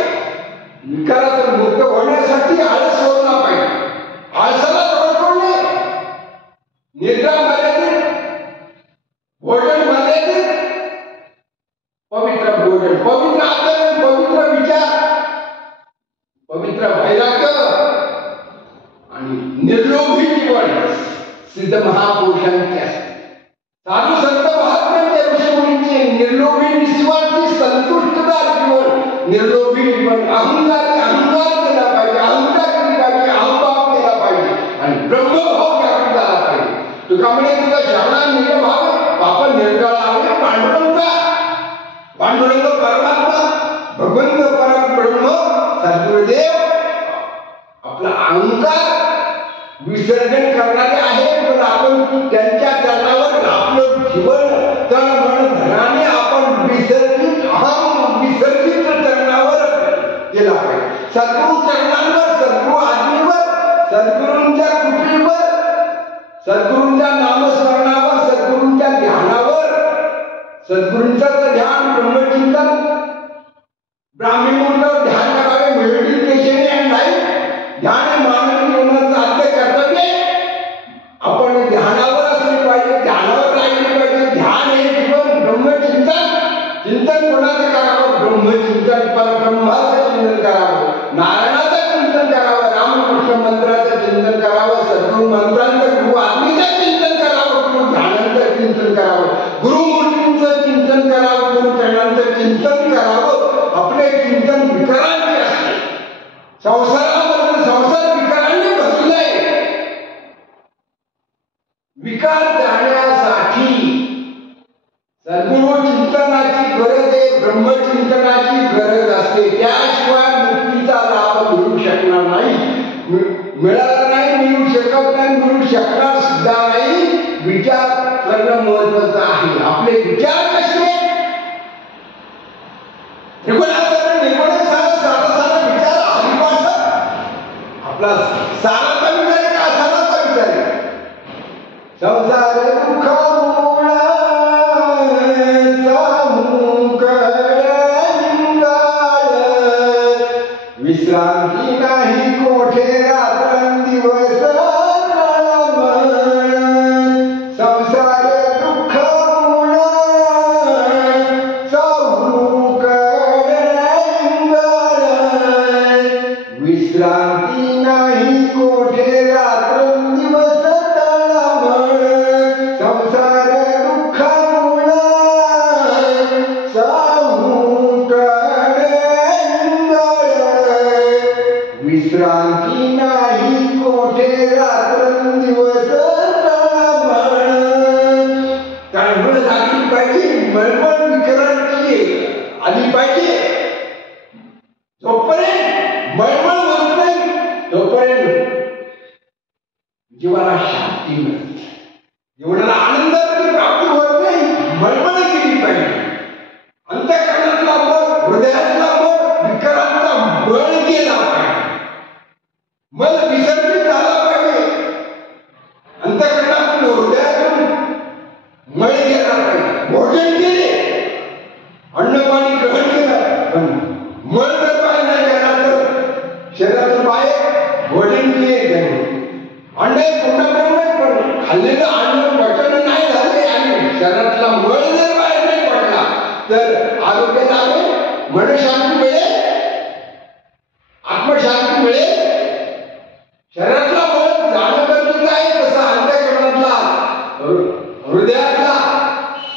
सिद्ध महापुरुषांची असते. साधू संत महात्म्यांच्या ऋषीमुनींचे निर्लोभी निस्वार्थी संतुष्टता जीवन, निर्लोभी जीवन, अहंकार केला पाहिजे, अहंकार केली पाहिजे, अहंभाव केला पाहिजे आणि ब्रह्मभाव जागृत झाला पाहिजे. तुका म्हणे तुझा श्रवणा निर्भाव पाप निर्गळावे पांडुरंग परमात्मा भगवंत परब्रह्म सद्गुरुदेव आपला अहंकार विसर्जन करणारे आहेत. पण आपण त्यांच्या चरणावर आपलं जीवन तन मन धनाने आपण विसर्जित चरणावर केला पाहिजे. सद्गुरु चरणांवर, सद्गुरु आज्ञेवर, सद्गुरूंच्या कृपेवर, सद्गुरूंच्या नामस्मरणावर, सद्गुरूंच्या ध्यानावर, सद्गुरूंचं ध्यान ब्रह्मचिंतन ब्राह्मी मुहूर्तावर ध्यान करावे. मेडिटेशन अँड लाईफ ध्यान मानवी जीवनाचं आद्य कर्तव्य. आपण ध्यानावर असले पाहिजे, ध्यानावर राहिले पाहिजे. ध्यान हे जीवन. ब्रह्मचिंतन, चिंतन कोणाचं करावं? ब्रह्मचिंतन, परब्रह्माचं चिंतन करावं, नारायणाचं चिंतन करावं, रामकृष्ण मंत्राचं चिंतन करावं, सद्गुरु मंत्रांचं, गुरु आज्ञेचं चिंतन करावं, गुरु ध्यानांचं चिंतन करावं, गुरुमूर्तींचं चिंतन करावं, गुरु चरणांचं चिंतन करावं. आपले चिंतन विकारांचे असते. संसारामध्ये संसार विकारांनी बसलाय. विकार जाण्यासाठी सद्गुरु चिंतनाची गरज आहे, ब्रह्मचिंतनाची गरज असते. त्याशिवाय मुक्तीचा लाभ मिळू शकणार नाही, मिळाला नाही, मिळू शकत नाही, मिळू शकणार सुद्धा नाही. विचार करणं महत्वाचं आहे. आपले विचार कसे आपला साराचा विचार आहे का असाराचा विचार आहे? संसार दुःख विश्रांती नाही कोठे रात्रंदिवस संसार दुःख विश्रांती नाही कोठे रात्रंदिवस तळमळ संसार दुःख विश्रांती नाही कोठे रात्रंदिवस तळमळ. तळमळ झाली पाहिजे, मळमळ विकरांची आली पाहिजे. जोपर्यंत मळमळ होत नाही तोपर्यंत जीवाला शांती मिळते, जीवनाला आनंदाची प्राप्ती होत नाही. मळमळ केली पाहिजे. अंतःकरणातला मळ, हृदयातला मळ, विकारांचा मळ केला पाहिजे. मल विसर्जित झाला पाहिजे. अंतःकरणातून हृदयातून मळ गेला पाहिजे. भोजन केले, अन्न पाणी ग्रहण केलं, पण मळ जर बाहेर नाही गेला तर शरीरातून बाहेर भोजन केले, अंडे पूर्णपणे पण खाल्लेलं अन्न पचन नाही झाले आणि शरीरातला मळ जर बाहेर नाही पडला तर आरोग्य झाले, मनशांती मिळेल, आत्मशांती मिळेल. शरीरातला मळ जाणं गरजेचं आहे. तसा अंतःकरणातला, हृदयातला,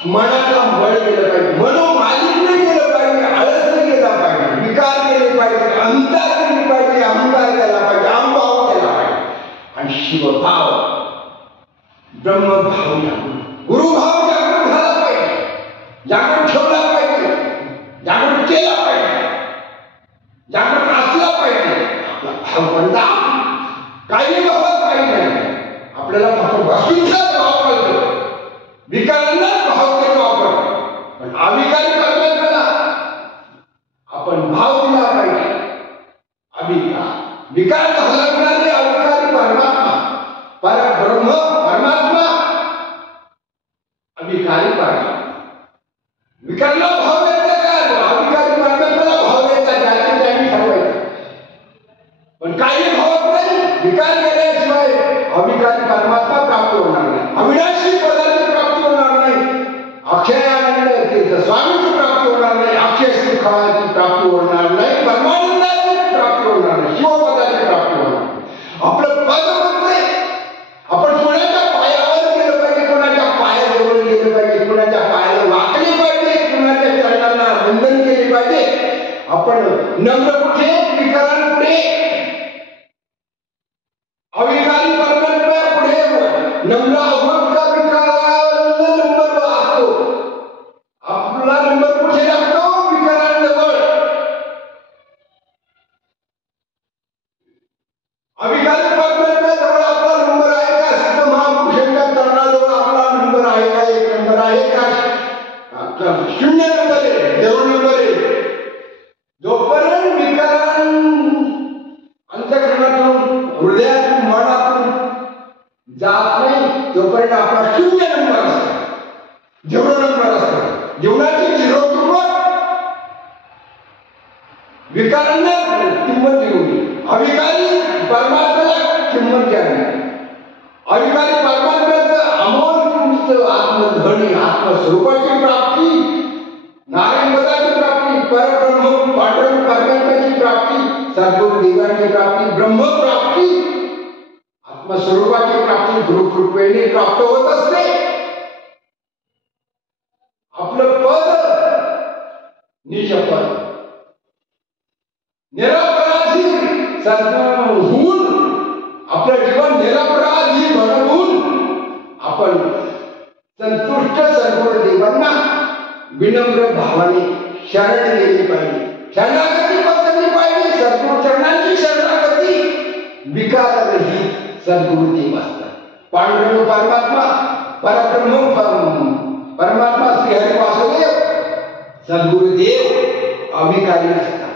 मनातला मळ गेलं पाहिजे. मनोमालिन्य केलं पाहिजे, आळस केला पाहिजे, विकार केले पाहिजे, अहंकार केली पाहिजे, अहंकार केला पाहिजे, अहंभाव केला पाहिजे आणि शिवभाव, ब्रह्मभाव जागृत, गुरुभाव जागृत झाला पाहिजे, जागृत ठेवला पाहिजे, जागृत केला पाहिजे, जागृत असला पाहिजे. आपला भाव कोणता? काही भावात काही नाही. आपल्याला फक्त वस्तूंचाच भाव कळतो, विकारांनाच भाव देतो आपण. पण अविकारी परमात्म्याला आपण भाव दिला पाहिजे. विकार घालवणारे अविकारी परमात्मा, परब्रह्म परमात्मा, अविकारी परमात्मा. विकारला भाव द्यायचा का? अविकारी परमात्म्याला भाव द्यायचा, ज्याचे त्यांनी ठरवायचं. पण काही भावत नाही. विकार केल्याशिवाय अविकारी परमात्मा प्राप्त होणार नाही, अविनाशी पदाची प्राप्ती होणार नाही, अक्षयानंद स्वामीची प्राप्ती होणार नाही, अक्षय सुखाची प्राप्ती होणार नाही, परमानंदाची प्राप्ती होणार नाही, शिवपदाची प्राप्ती होणार नाही. आपलं पद म्हणतंय, आपण कोणाच्या पायावर आपण नम्र कुठे विकारां पुढे अविकारी परमात्मा पुढे नम्र आहोत का विकारांना नंबर असतो आपला नंबर कुठे लागतो विकारांजवळ अविकारी परमात्म्याजवळ आपला नंबर आहे का सिद्ध महापुरुषांच्या चरणाजवळ आपला नंबर आहे का एक नंबर आहे का शून्य नंबर आहे देव नंबर आहे जोपर्यंत विकारां अंतःकरणातून हृदयातून मनातून जात नाही तोपर्यंत आपला शून्य नंबर असतो जेवढा नंबर असतो जीवनाची झिरो किंमत विकारांना किंमत देऊन अविकारी परमात्म्याला किंमत द्यावी अविकारी परमात्म्याचं अमोल किंमत आत्मधनी आत्मस्वरूपाची प्राप्ती नारायणपदाची प्राप्ती परब्रह्म पांडुरंग परमात्म्याची प्राप्ती सद्गुरु देवांची प्राप्ती ब्रह्मप्राप्ती आत्मस्वरूपाची प्राप्ती गुरुकृपेने प्राप्त होत असते आपलं पद निजपद निरपराधी सद्गुरूहून आपलं जीवन निरपराधी बनवून आपण संतुष्ट सद्गुरु देवांना विनम्र भावाने शरण गेली पाहिजे शरणागती पद्धती पाहिजे सद्गुरु चरणांची शरणागती विकाररहित सद्गुरु देव असतात पांडुरंग परमात्मा परब्रह्म परमात्मा श्री हरी वासुदेव सद्गुरु देव अविकारी असतात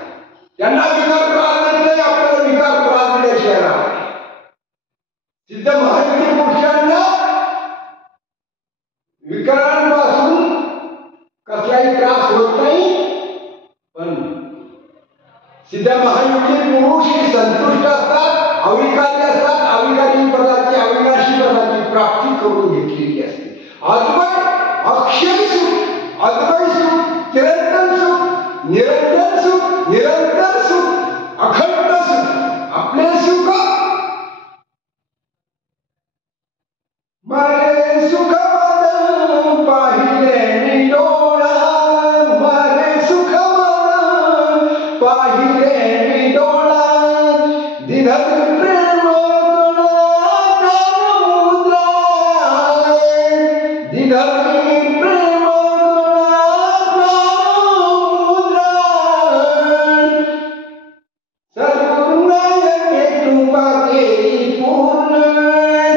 त्यांना विकार त्रास नाही आपल्याला विकार त्रास दिल्याशिवाय राहत सिद्ध महायुती पुरुषांना विकारांपासून कसलाही त्रास होत नाही पण सिद्ध महायुती पुरुष ही संतुष्ट असतात अविकारी असतात अविकारी पदाची अविनाशी पदाची प्राप्ती करून घेतलेली असते अद्वय अक्षय सुख अद्वय सुख चिरंतन सुख निरंतर सुख निरंतर सुख अखंड सुख आपले सुख माझे सुख पाहिले निडोळा माझे सुख पाहिले निडोळा दिनत प्रेम मुद्रा दिनत प्रेम मुद्रा सद्गुरु नायके कृपा केली पूर्ण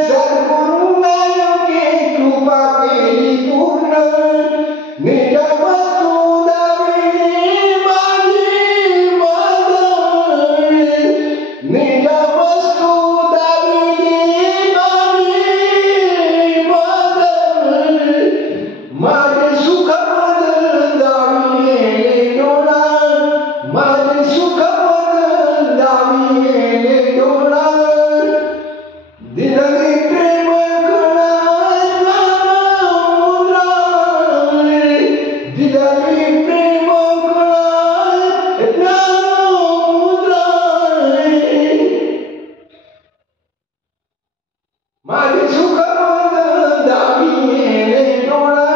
सद्गुरु नायके कृपा केली पूर्ण निज वस्तू दावी माझी मदन निज वस्तू दावी माझी मदन माझे सुख मदन दावी डोळा माझे सुख मदन दावी डोळा दिलगी प्रेम कळा मुद्रा दिलगी प्रेम कळा मुद्रा माझे सुख मदन दावी डोळा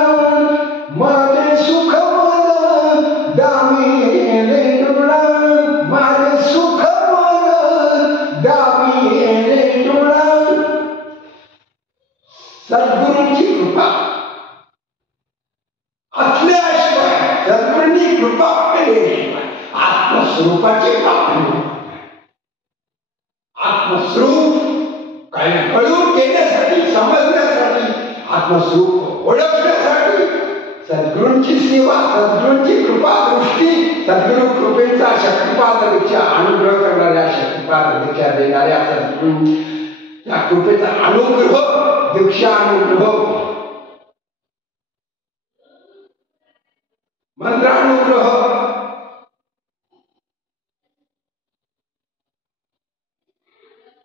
माझे सुख मदन दावी डोळा माझे सुख मदन दावी डोळा सद्गुरूंची कृपा असल्याशिवाय सद्गुरूंची कृपा केल्याशिवाय आत्मस्वरूपाची प्राप्ती आत्मस्वरूप काय कळून घेण्यासाठी समजण्यासाठी आत्मस्वरूप ओळखण्यासाठी सद्गुरूंची सेवा सद्गुरूंची कृपा दृष्टी सद्गुरू कृपेचा शक्तिपात दीक्षा अनुग्रह करणाऱ्या शक्तिपात दीक्षा देणाऱ्या सद्गुरू त्या कृपेचा अनुग्रह दीक्षा अनुग्रह मंत्रानुग्रह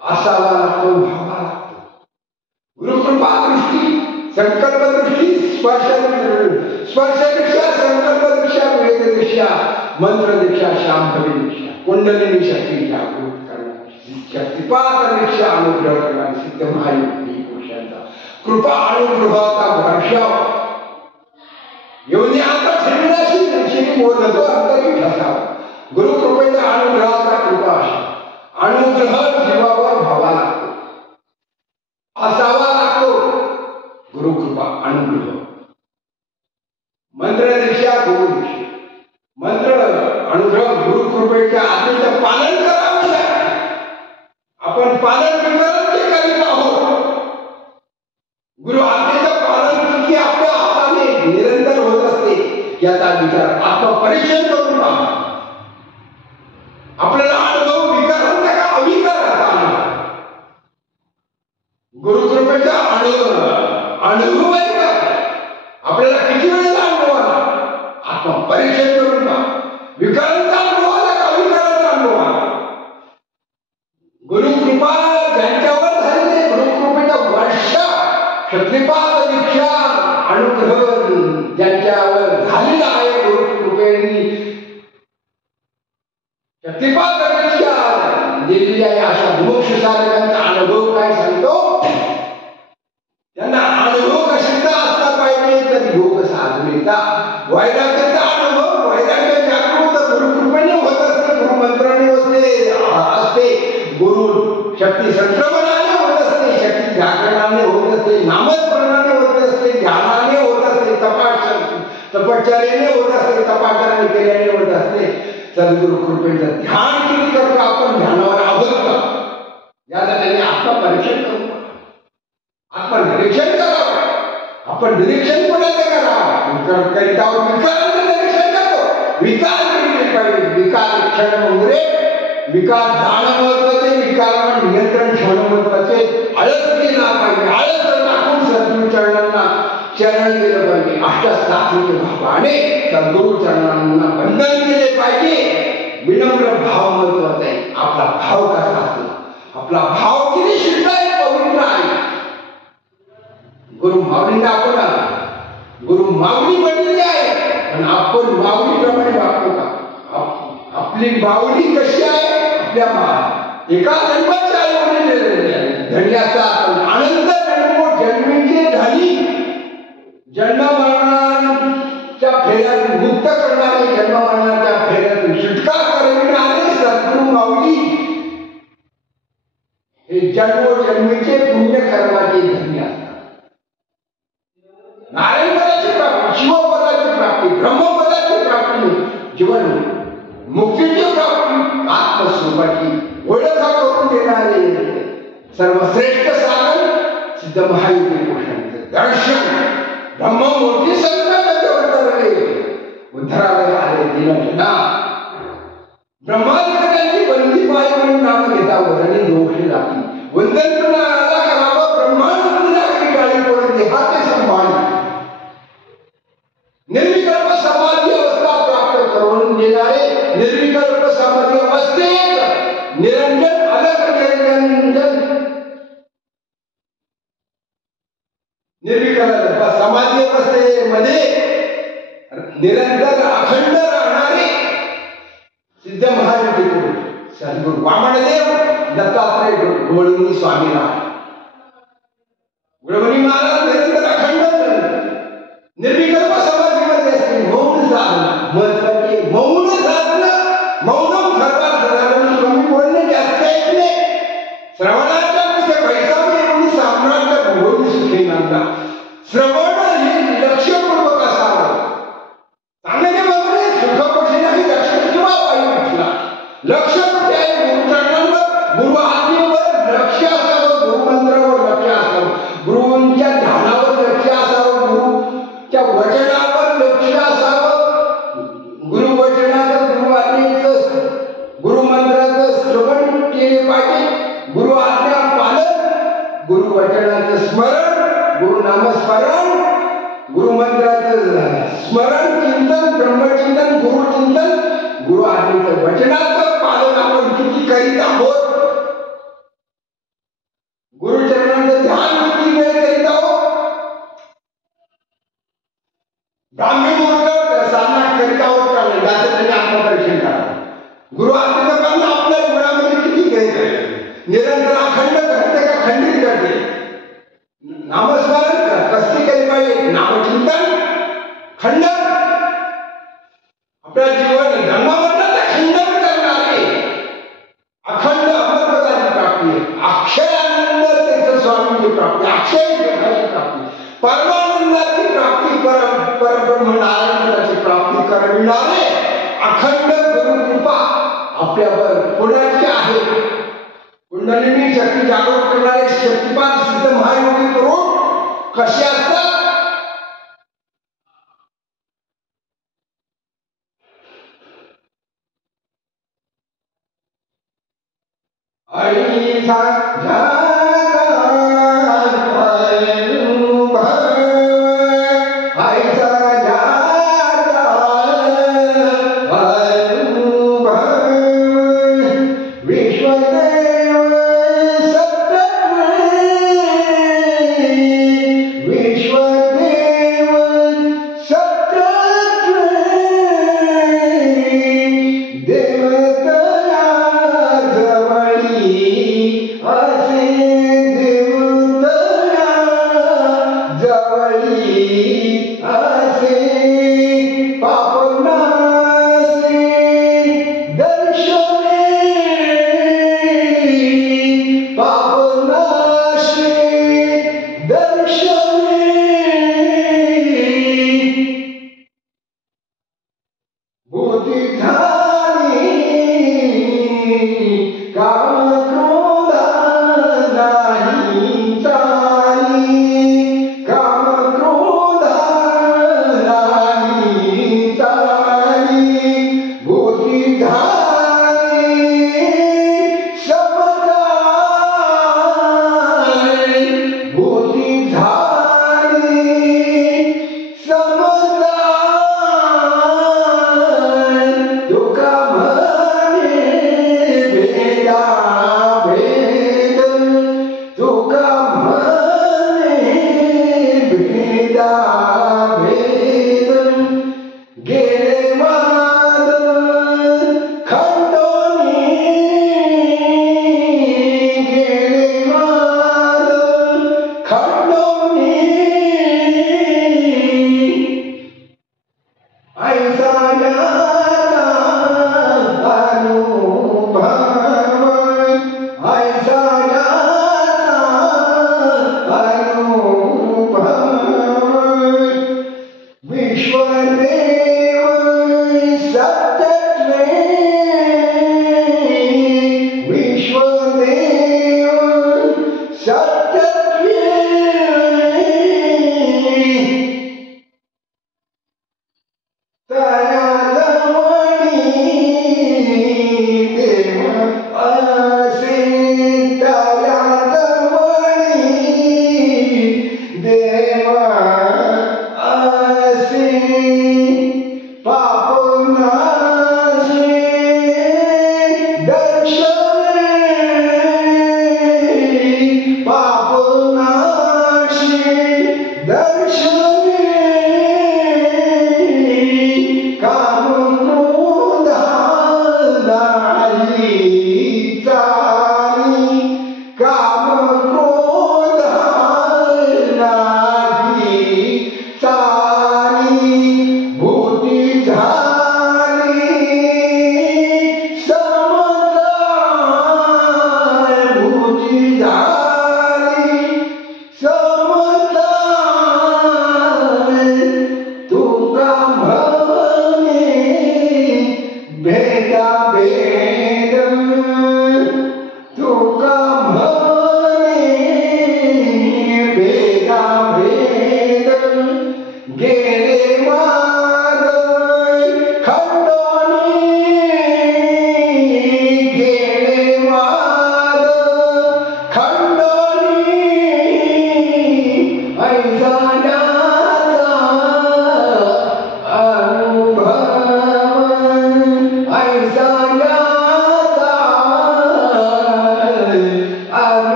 असावा लागतो भावा लागतो गुरुकृपा दृष्टी संकल्प दृष्टी स्पर्श दीक्षा संकल्प दीक्षा वेद दीक्षा मंत्र दीक्षा शांभवी दीक्षा कुंडलिनी शक्ती जागृत करणारी शक्तिपात दीक्षा अनुग्रह करणारी सिद्ध महायुक्ती पुरुषांचा कृपा अनुग्रहाचा वर्षाव येऊन आता फिरण्याची दक्षिणी बोलतो अंतरी ठसावा अनुग्रह गुरुकृपेच्या आज्ञेचं पालन करावं लागतं. आपण पालन विकरांचे करीत आहोत. गुरु आज्ञेचं पालन किती आपल्या हाताने निरंतर होत असते याचा विचार आत्मपरीक्षण करून पहा. आपल्याला अनुभव विकारांचा का अविकारांचा गुरुकृपेचा अनुभव आहे का? आपल्याला किती वेळेला अनुभव आला? आत्मपरीक्षण करून पहा. विकारांचा अनुभव आला का अविकारांचा अनुभव आला? गुरुकृपा ज्यांच्यावर झालेले गुरुकृपेच्या वर्षा शक्तिपात दीक्षा अनुग्रह ज्यांच्यावर झालेला आहे गुरुकृपेने शक्तिपात दीक्षा दिलेली आहे अशा मोक्ष साधकांचा अनुभव काय सांगतो? त्यांना अनुभव कशाचा असला पाहिजे तर योग साधनेचा वैराग्याचा अनुभव. वैराग्य जागृत गुरुकृपेने होत असते, गुरुमंत्राने असते, गुरु शक्ती संक्रमणाने होत असते, शक्ती जागरणाने होत असते, नामस्मरणाने होत असते, ध्यानाने होत असते, तपश्चर्याने होत असते, तपाचराने केल्याने होत असते. सद्गुरु कृपेचं ध्यान किती करतो आपण? ध्यानावर आहोत का याचा त्यांनी आत्मपरीक्षण करू. आत्मनिरीक्षण करावं. आपण निरीक्षण कोणाचं करावं? करितावर विकारांचं निरीक्षण करतो. विकार केले पाहिजे. विकार क्षण वगैरे विकार जाणं महत्वाचे, विकारावर नियंत्रण ठेवणं महत्वाचे. आळस केला पाहिजे. आळस टाकून सद्गुरु चरणांना चरण दिलं पाहिजे. अष्टसात्विक भावाने सद्गुरु चरणांना वंदन केले पाहिजे. विनम्र भाव महत्वाचा आहे. आपला भाव कसा असला, आपला भाव किती शुद्ध आहे, पवित्र आहे. गुरु माऊलींना आपण गुरु माऊली बनलेली आहे, पण आपण माऊलीप्रमाणे वागतो का? आपली माऊली कशी आहे? आपल्या एका जन्माच्या आई धन्याचा आपण अनंत जन्मीचे धनी, जन्म मरणाच्या फेऱ्यात मुक्त करणारे, जन्म मरणाच्या फेऱ्यातून सुटका करविणारे सद्गुरु माऊली हे जन्मोजन्मीचे पुण्यकर्माचे धन्य असतात. नारायणपदाची प्राप्ती, शिवपदाची प्राप्ती, ब्रह्मपदाची प्राप्ती, जीवन मुक्तीची प्राप्ती, आत्मस्वरूपाची ओळख करून देणारे सर्वश्रेष्ठ साधन सिद्ध महायुती पुरुषांचे दर्शन. ब्रह्ममूर्ती संकटाचे अवतरले, उद्धरालय आले दिनजना. ब्रह्मादित्यांची बंदी पाय म्हणून नाम घेता वदनी दोषी लागली. वंदन करणाऱ्याला करावं ब्रह्मांड लागली गाडी पडून देहाते संभाळली. निर्विकल्प समाधी अवस्था प्राप्त करून देणारे निर्विकल्प समाधी अवस्थेत निरंजन अलग निरंजन निर्विकल्प समाधी अवस्थेमध्ये निरंतर अखंड राहणारे सिद्ध महायुती पुरुष सद्गुरु वामनदेव दत्तात्रय गुळवणी स्वामीनाथ. गुळवणी महाराज निरंतर अखंड निर्विकल्प समाधीमध्ये असते. मौन साधना महत्वाची. मौन साधना, मौनम सर्वात साधारण. कमी बोलणे, जास्त ऐकणे. श्रवणाच्या पैसा मिळवून साम्राज्य भोगवून सुखी नंदा. श्रवण हे लक्षपूर्वक असावं. सांगण्याचे बघणे सुखपक्षी नाही, लक्ष किंवा वायू उठला. लक्ष कुठे आहे? गुरुचरणांवर, गुरु आज्ञेवर लक्ष असावं, गुरुमंत्रावर लक्ष असावं, गुरुंच्या ध्यानावर लक्ष असावं, गुरुच्या वचनावर लक्ष असावं. गुरुवचनाचं, गुरु आज्ञेचं, गुरुमंत्राचं श्रवण केले पाहिजे. गुरु आज्ञा पालन, गुरुवचनाचं स्मरण, गुरु नामस्मरण, गुरुमंत्राचं स्मरण, चिंतन, ब्रह्मचिंतन, गुरुचिंतन, गुरु आज्ञेचं वचनाचं पालन आपण किती करीत आहोत? गुरुचरणांचं ध्यान किती वेळ करीत आहोत? ब्राह्मी मुहूर्त साधना करीत आहोत का नाही? त्याचं त्यांनी आत्मपरीक्षण करावं. गुरु आज्ञेचं पालन आपल्या गुणामध्ये किती करीत आहे? निरंतर अखंड घडते का खंडित घडते? नामस्मरण कसली केली पाहिजे? नामचिंतन खंडन. आपल्या जीवन जन्मामरणाचा खंडन करणारे अखंड अमरपदाची प्राप्ती आहे. अक्षय आनंद तीर्थ स्वामींची प्राप्ती, अक्षय तीर्थाची प्राप्ती, परमानंदाची प्राप्ती, परब्रह्म नारायणाची प्राप्ती करविणारे अखंड गुरु आपल्यावर कोणाची आहे? कुंडलिनी शक्ती जागृत करणारे शक्तिपात सिद्ध महायोगी करून कसे असतात?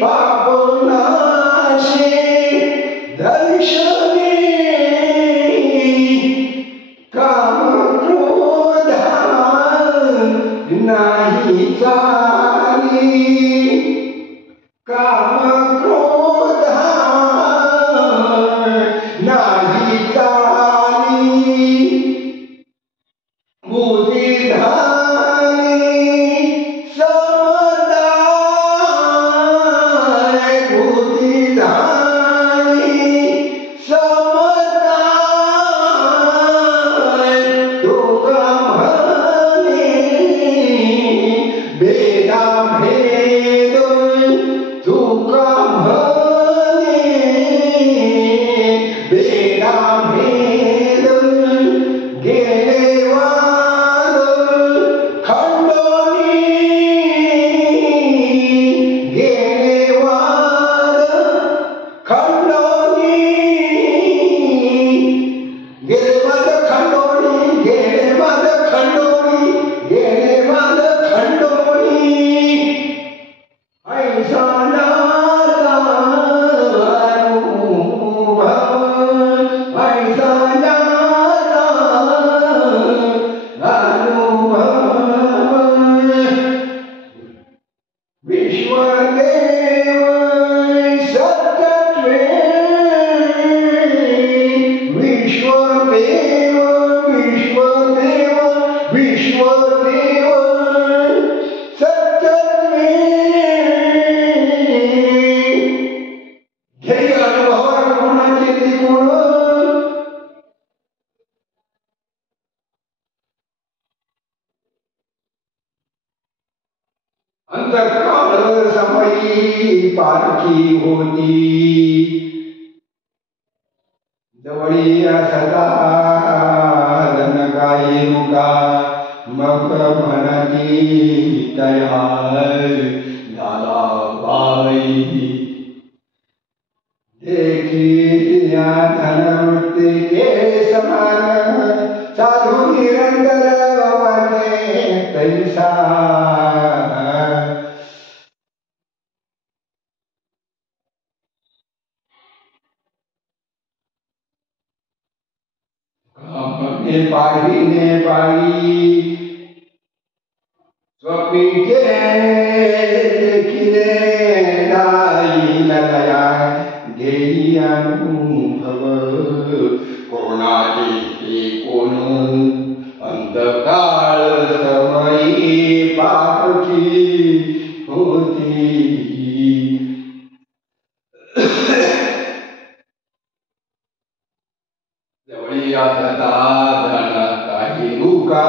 पापनाशी जवळी पालखी होती, जवळी असता जनकाई मुका मग म्हणती तयार झाला बाई, देखी या धनवृत्ती के समान साधू निरंतर वाटे तैसा, नेपाळी स्वप्नीचे देखिले नाही लया घेई अनुभव, कोणाची कोण अंधकाळ समयी पालखी होती, जवळी असता काही मुका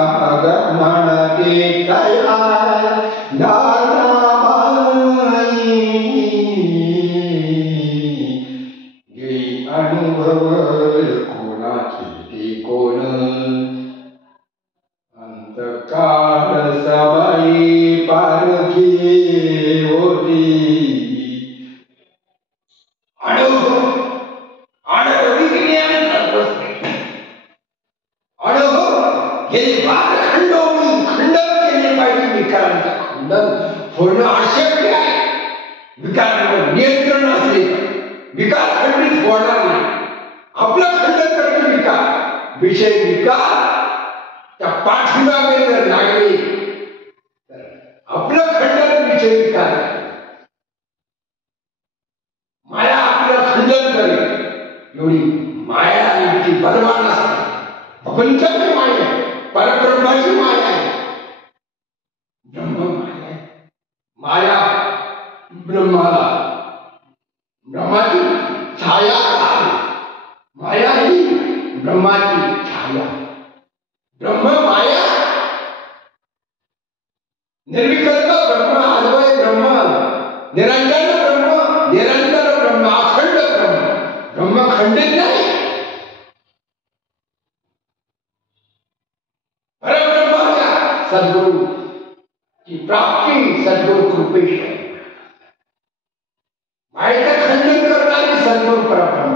म्हणते तयार झाला बाई, घेई अनुभव कोणाची ती कोण अंतकाळ सबाई पालखी होती, होणं अशक्य आहे. विकारांवर नियंत्रण असले विकार खंडित होणार नाही. आपलं खंडन करते विकार, विषय विकार त्या पाठीमागे जर लागले तर आपलं खंडन विषय विकार, माया आपलं खंडन करेल. एवढी माया आणि ती बलवान असते. भगवंताची माया, परब्रह्माची माया आहे. माया ब्रह्माला, ब्रह्माची छाया, माया ही ब्रह्माची छाया. ब्रह्म माया निर्विकल्प ब्रह्म, अन्वय ब्रह्म, निरंजन ब्रह्म, निरंतर ब्रह्म, अखंड ब्रह्म. ब्रह्म खंडित नाही. परब्रह्माच्या सद्गुरू की प्राप्ती सद्गुरु कृपेशिवाय. मायेचं खंडन करणारी सद्गुरु परब्रह्म.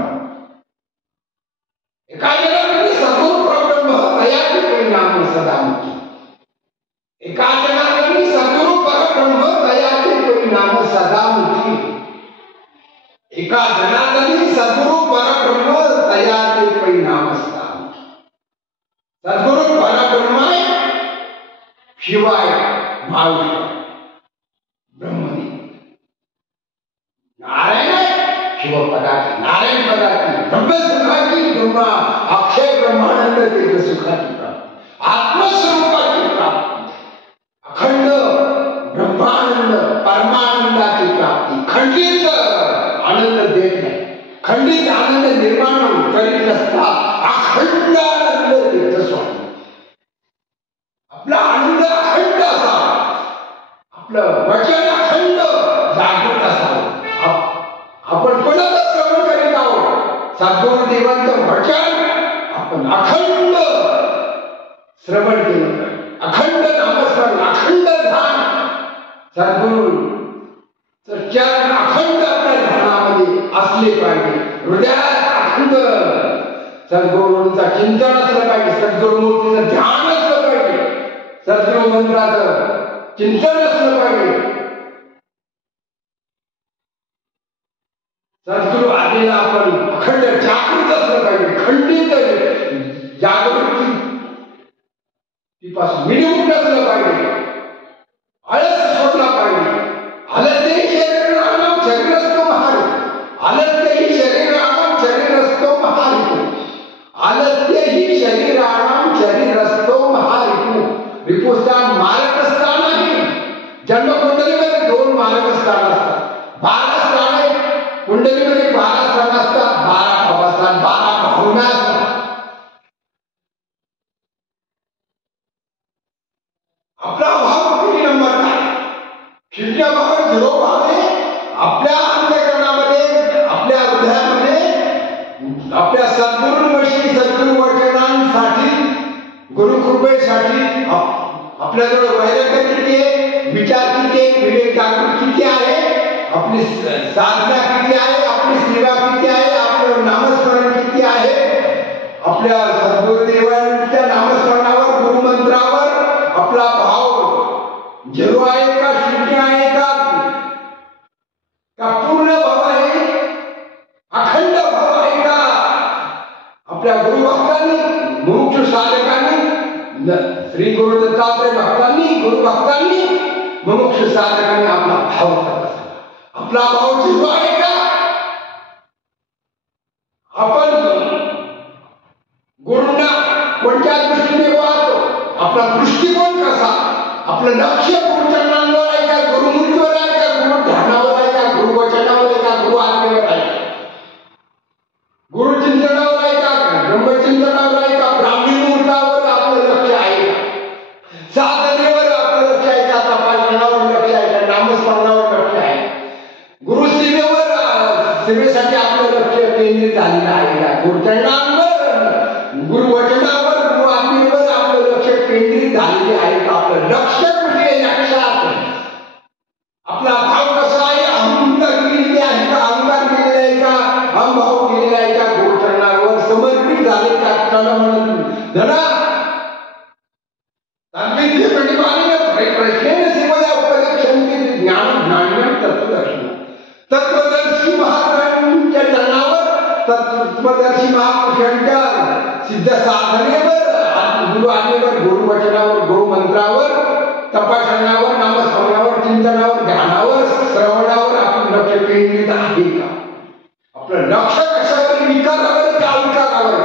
एका जगामध्ये सद्गुरु परब्रह्म तयाचे परिणाम सदामुखी. एका जगामध्ये सद्गुरु परब्रह्म तयाचे परिणाम सदामुखी. एका जगामध्ये सद्गुरु परब्रह्म तयाचे परिणाम सदामुखी. सद्गुरु परब्रह्म शिवाय महाविष्णू ब्रह्मदेव, नारायण शिवपदाची, नारायण पदाची, ब्रह्मसुखाची, ब्रह्मा अक्षय ब्रह्मानंद तीर्थ सुखाची प्राप्ती, आत्मस्वरूपाची प्राप्ती, अखंड ब्रह्मानंद परमानंदाची प्राप्ती. खंडित आनंद देत नाही. खंडित आनंद निर्माण करीत नसता अखंड आनंद तीर्थ स्वामी. आपला आनंद अखंड असावा, आपलं वचन अखंड जागृत असावं. आपण कोणाचं श्रवण करीत आहोत, सद्गुरु देवांचं वचन आपण अखंड श्रवण केलं पाहिजे. अखंड नामस्मरण, अखंड ध्यान, सद्गुरु चरण अखंड आपल्या ध्यानामध्ये असले पाहिजे. हृदयात अखंड सद्गुरूंचा चिंतन असलं पाहिजे. सद्गुरुमूर्तीचं ध्यान असलं पाहिजे. सद्गुरु मंत्राचं चिंतन असलं पाहिजे. सद्गुरु आलेला आपण अखंड जागृत असलं पाहिजे. खंडित जागृती पासून विनिमुक्त असलं पाहिजे. आळस सोडला पाहिजे. आलस्य ही शरीराणाम शरीरस्थो महारी. आलस्य ही शरीराणाम शरीरस्थो महारी. आलस्य ही शरीराणाम शरीरस्थो महारी. रिपुष्टा मारक स्थान आहे. जन्मकुंडलीमध्ये 2 मारक स्थान असतात. 12 स्थान आहेत. कुंडलीमध्ये 12 स्थान असतात. 12 अवस्थान, 12 भावना असतात. आपला भाव किती नंबर आहे? 0 भाव 0 भाव आहे. आपल्याजवळ वैराग्य किती आहे, विचार किती आहे, विवेक जागृत किती आहे, आपली साधना किती आहे, आपली सेवा किती आहे, आपलं नामस्मरण किती आहे, आपल्या सद्गुरुदेवांच्या नामस्मरणावर गुरुमंत्रावर आपला भाव झिरो आहे का, शून्य आहे का पूर्ण भाव आहे, अखंड भाव आहे का. आपल्या गुरुभक्तांनी, मुमुक्षु साधकांनी, श्री गुरु दत्तात्रय भक्तांनी, गुरुभक्तांनी, मुमुक्षु साधकांनी आपला भाव तपासला. आपला भाव झिरो आहे का. आपण गुरुंना कोणत्या दृष्टीने पाहतो, आपला दृष्टिकोन कसा, आपलं लक्ष गुरुचरणांवर आहे का, गुरुमूर्तीवर आहे का, गुरु ध्यानावर आहे का, गुरुवचनावर आहे का, गुरु आज्ञेवर आहे का, गुरुचिंतनावर आहे का, ब्रह्मचिंतनावर आहे का, ब्राह्मी मुहूर्तावर आपलं लक्ष आहे का, साधनेवर आपलं लक्ष आहे का, तपासण्यावर लक्ष आहे का, नामस्मरणावर लक्ष आहे, गुरुसेवेवर सेवेसाठी आपलं लक्ष केंद्रित झालेलं आहे का, गुरुचरणांवर, गुरुवचनावर, गुरु आज्ञेवर आपलं लक्ष केंद्रित झालेले आहे का. आपलं लक्ष कुठे, लक्षात आपला भाव कसा आहे, अहंकार केलेले आहे का, अहंकार केलेला आहे का, अहंभाव केलेला आहे का, गुरुचरणावर समर्पित झाले का. त्याला म्हणत धना तांत्रिक प्रश्नेन सेवया उपलक्षन्ते ज्ञान ज्ञान तत्वदर्शन. तत्वदर्शी महात्म्यांच्या चरणावर, तत्वदर्शी महापुरुषांच्या सिद्ध साधनेवर, गुरु आज्ञेवर, गुरुवचनावर, गुरुमंत्रावर, तपासण्यावर, नामस्मरणावर, चिंतनावर, ध्यानावर, श्रवणावर आपलं लक्ष केंद्रित आहे का. आपलं लक्ष कशावर, विकारावर का अविकारावर.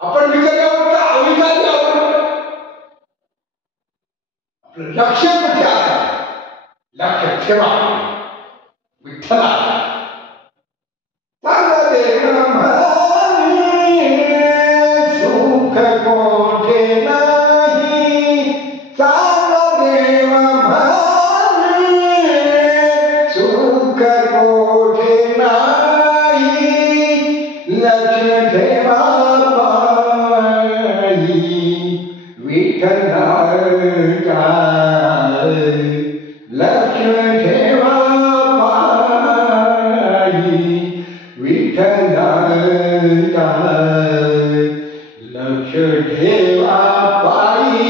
आपण विकारावर का अविकारावर. आपलं लक्ष कुठे आहे, लक्ष ठेवा विठ्ठला. सुख कोठे नाही, देव सुख कोठे नाही, लक्ष ठेवा पायी विठ्ठलाच्या, लक्ष ठेवा विठ्ठलाच्या, लक्ष ठेवा पायी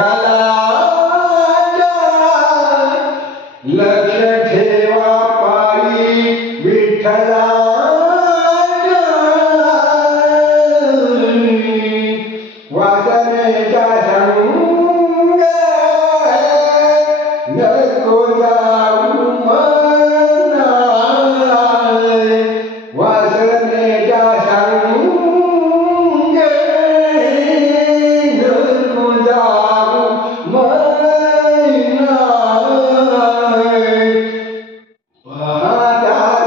विठ्ठलाच्या, लक्ष ठेवा पायी विठ्ठलाच्या. वासनेच्या संग नको जाऊ मना, वासनेच्या संग नको जाऊ मना, पादार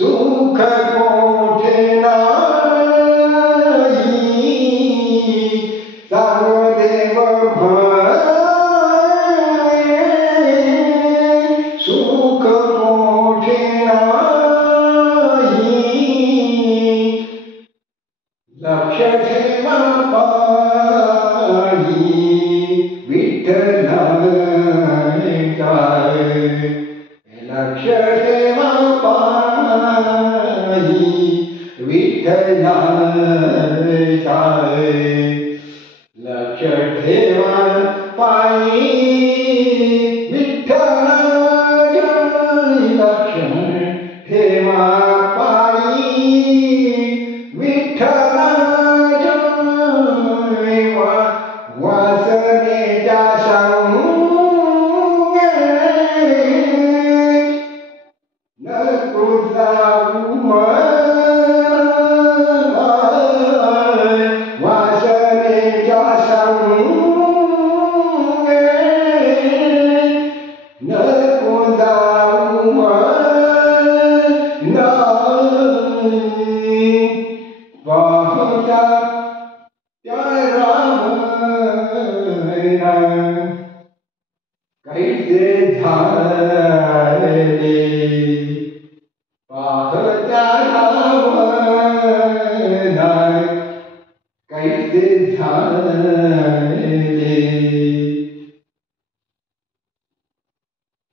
सुख कोठे नाही सांग देव सुख कोठे नाही लक्ष ठेवा पायी विठ्ठलाचा लक्ष ठेवा पायी विठ्ठलाचा लक्ष ठेवा पायी विठ्ठलाचा लक्ष ठेवा पायी विठ्ठलाचा वासनेच्या संग नको जाऊ वासनेच्या संग नको जाऊ पाहता त्या राम कैसे झाले पाहता राम कैसे झाले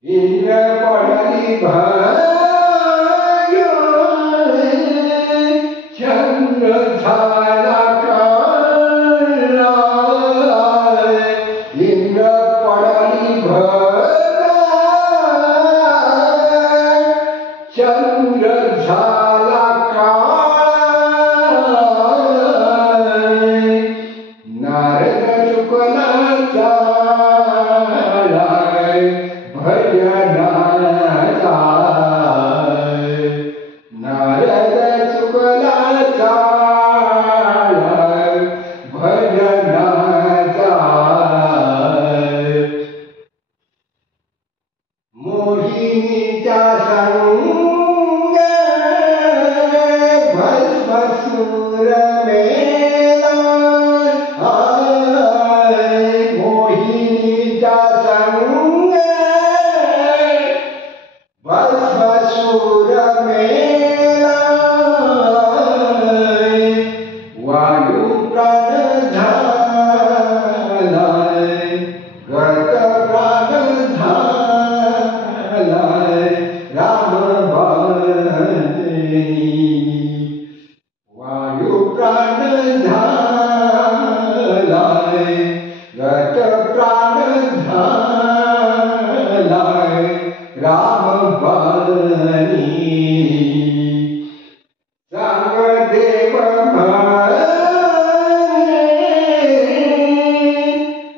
इंद्र पडली भाग्य चंद्र झाला काळा इंद्र पडली चंद्र झाला काळा नारद चुकला चाला भजनाचा नारद चुकला चाला भजनाचा मोहिनीच्या संग भस्मसूर मेला मोहिनीच्या संग भस्मसूर मेला वायू प्राण झालाय गत प्राण झालाय राम वायू प्राण झालाय गत प्राण झालाय राम सांग देव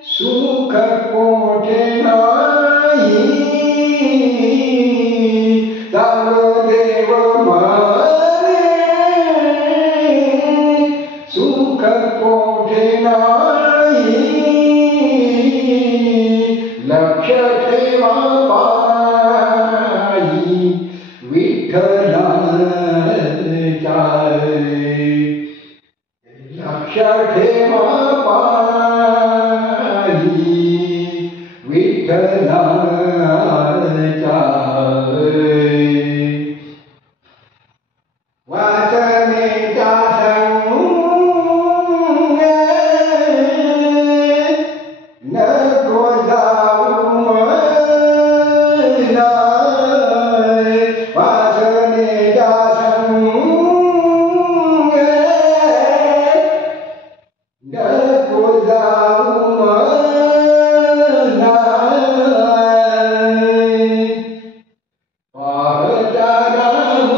सुख कोठे नाही सांग देव सुख कोठे नाही लक्ष ठेवा पायी विठ्ठलाचा लक्ष ठेवा पायी विठ्ठलाचा वासनेच्या संग नको जाऊ वासनेच्या संग नको जाऊ पाहता राम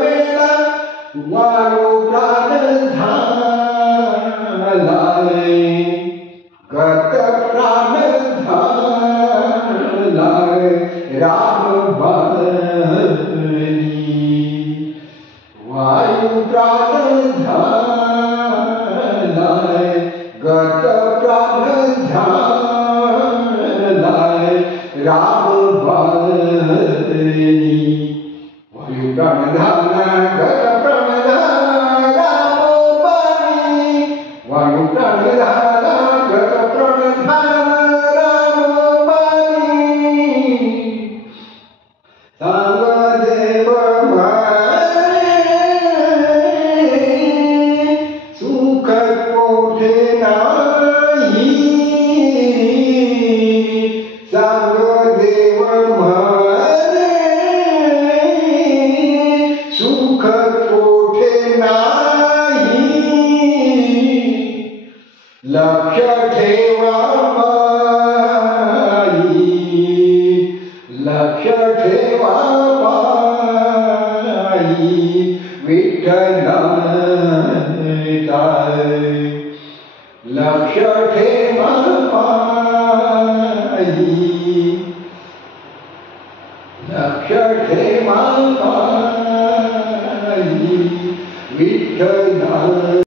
वेळा वाळू प्राण झालाय गत प्राण झालाय राम बाणी वायू प्राण झालाय गत प्राण झालाय राम बाणी वायू प्राण झाला गत प्राण झाला राम बाणी वायू प्राण झाला गत प्राण झाला राम बाणी सांग देव सुख कोठे नाही सांग देव सुख कोठे नाही लक्ष ठेवा माई लक्ष ठेवा माई विठ्ठलाचा लक्ष ठेवा माई लक्ष ठेवा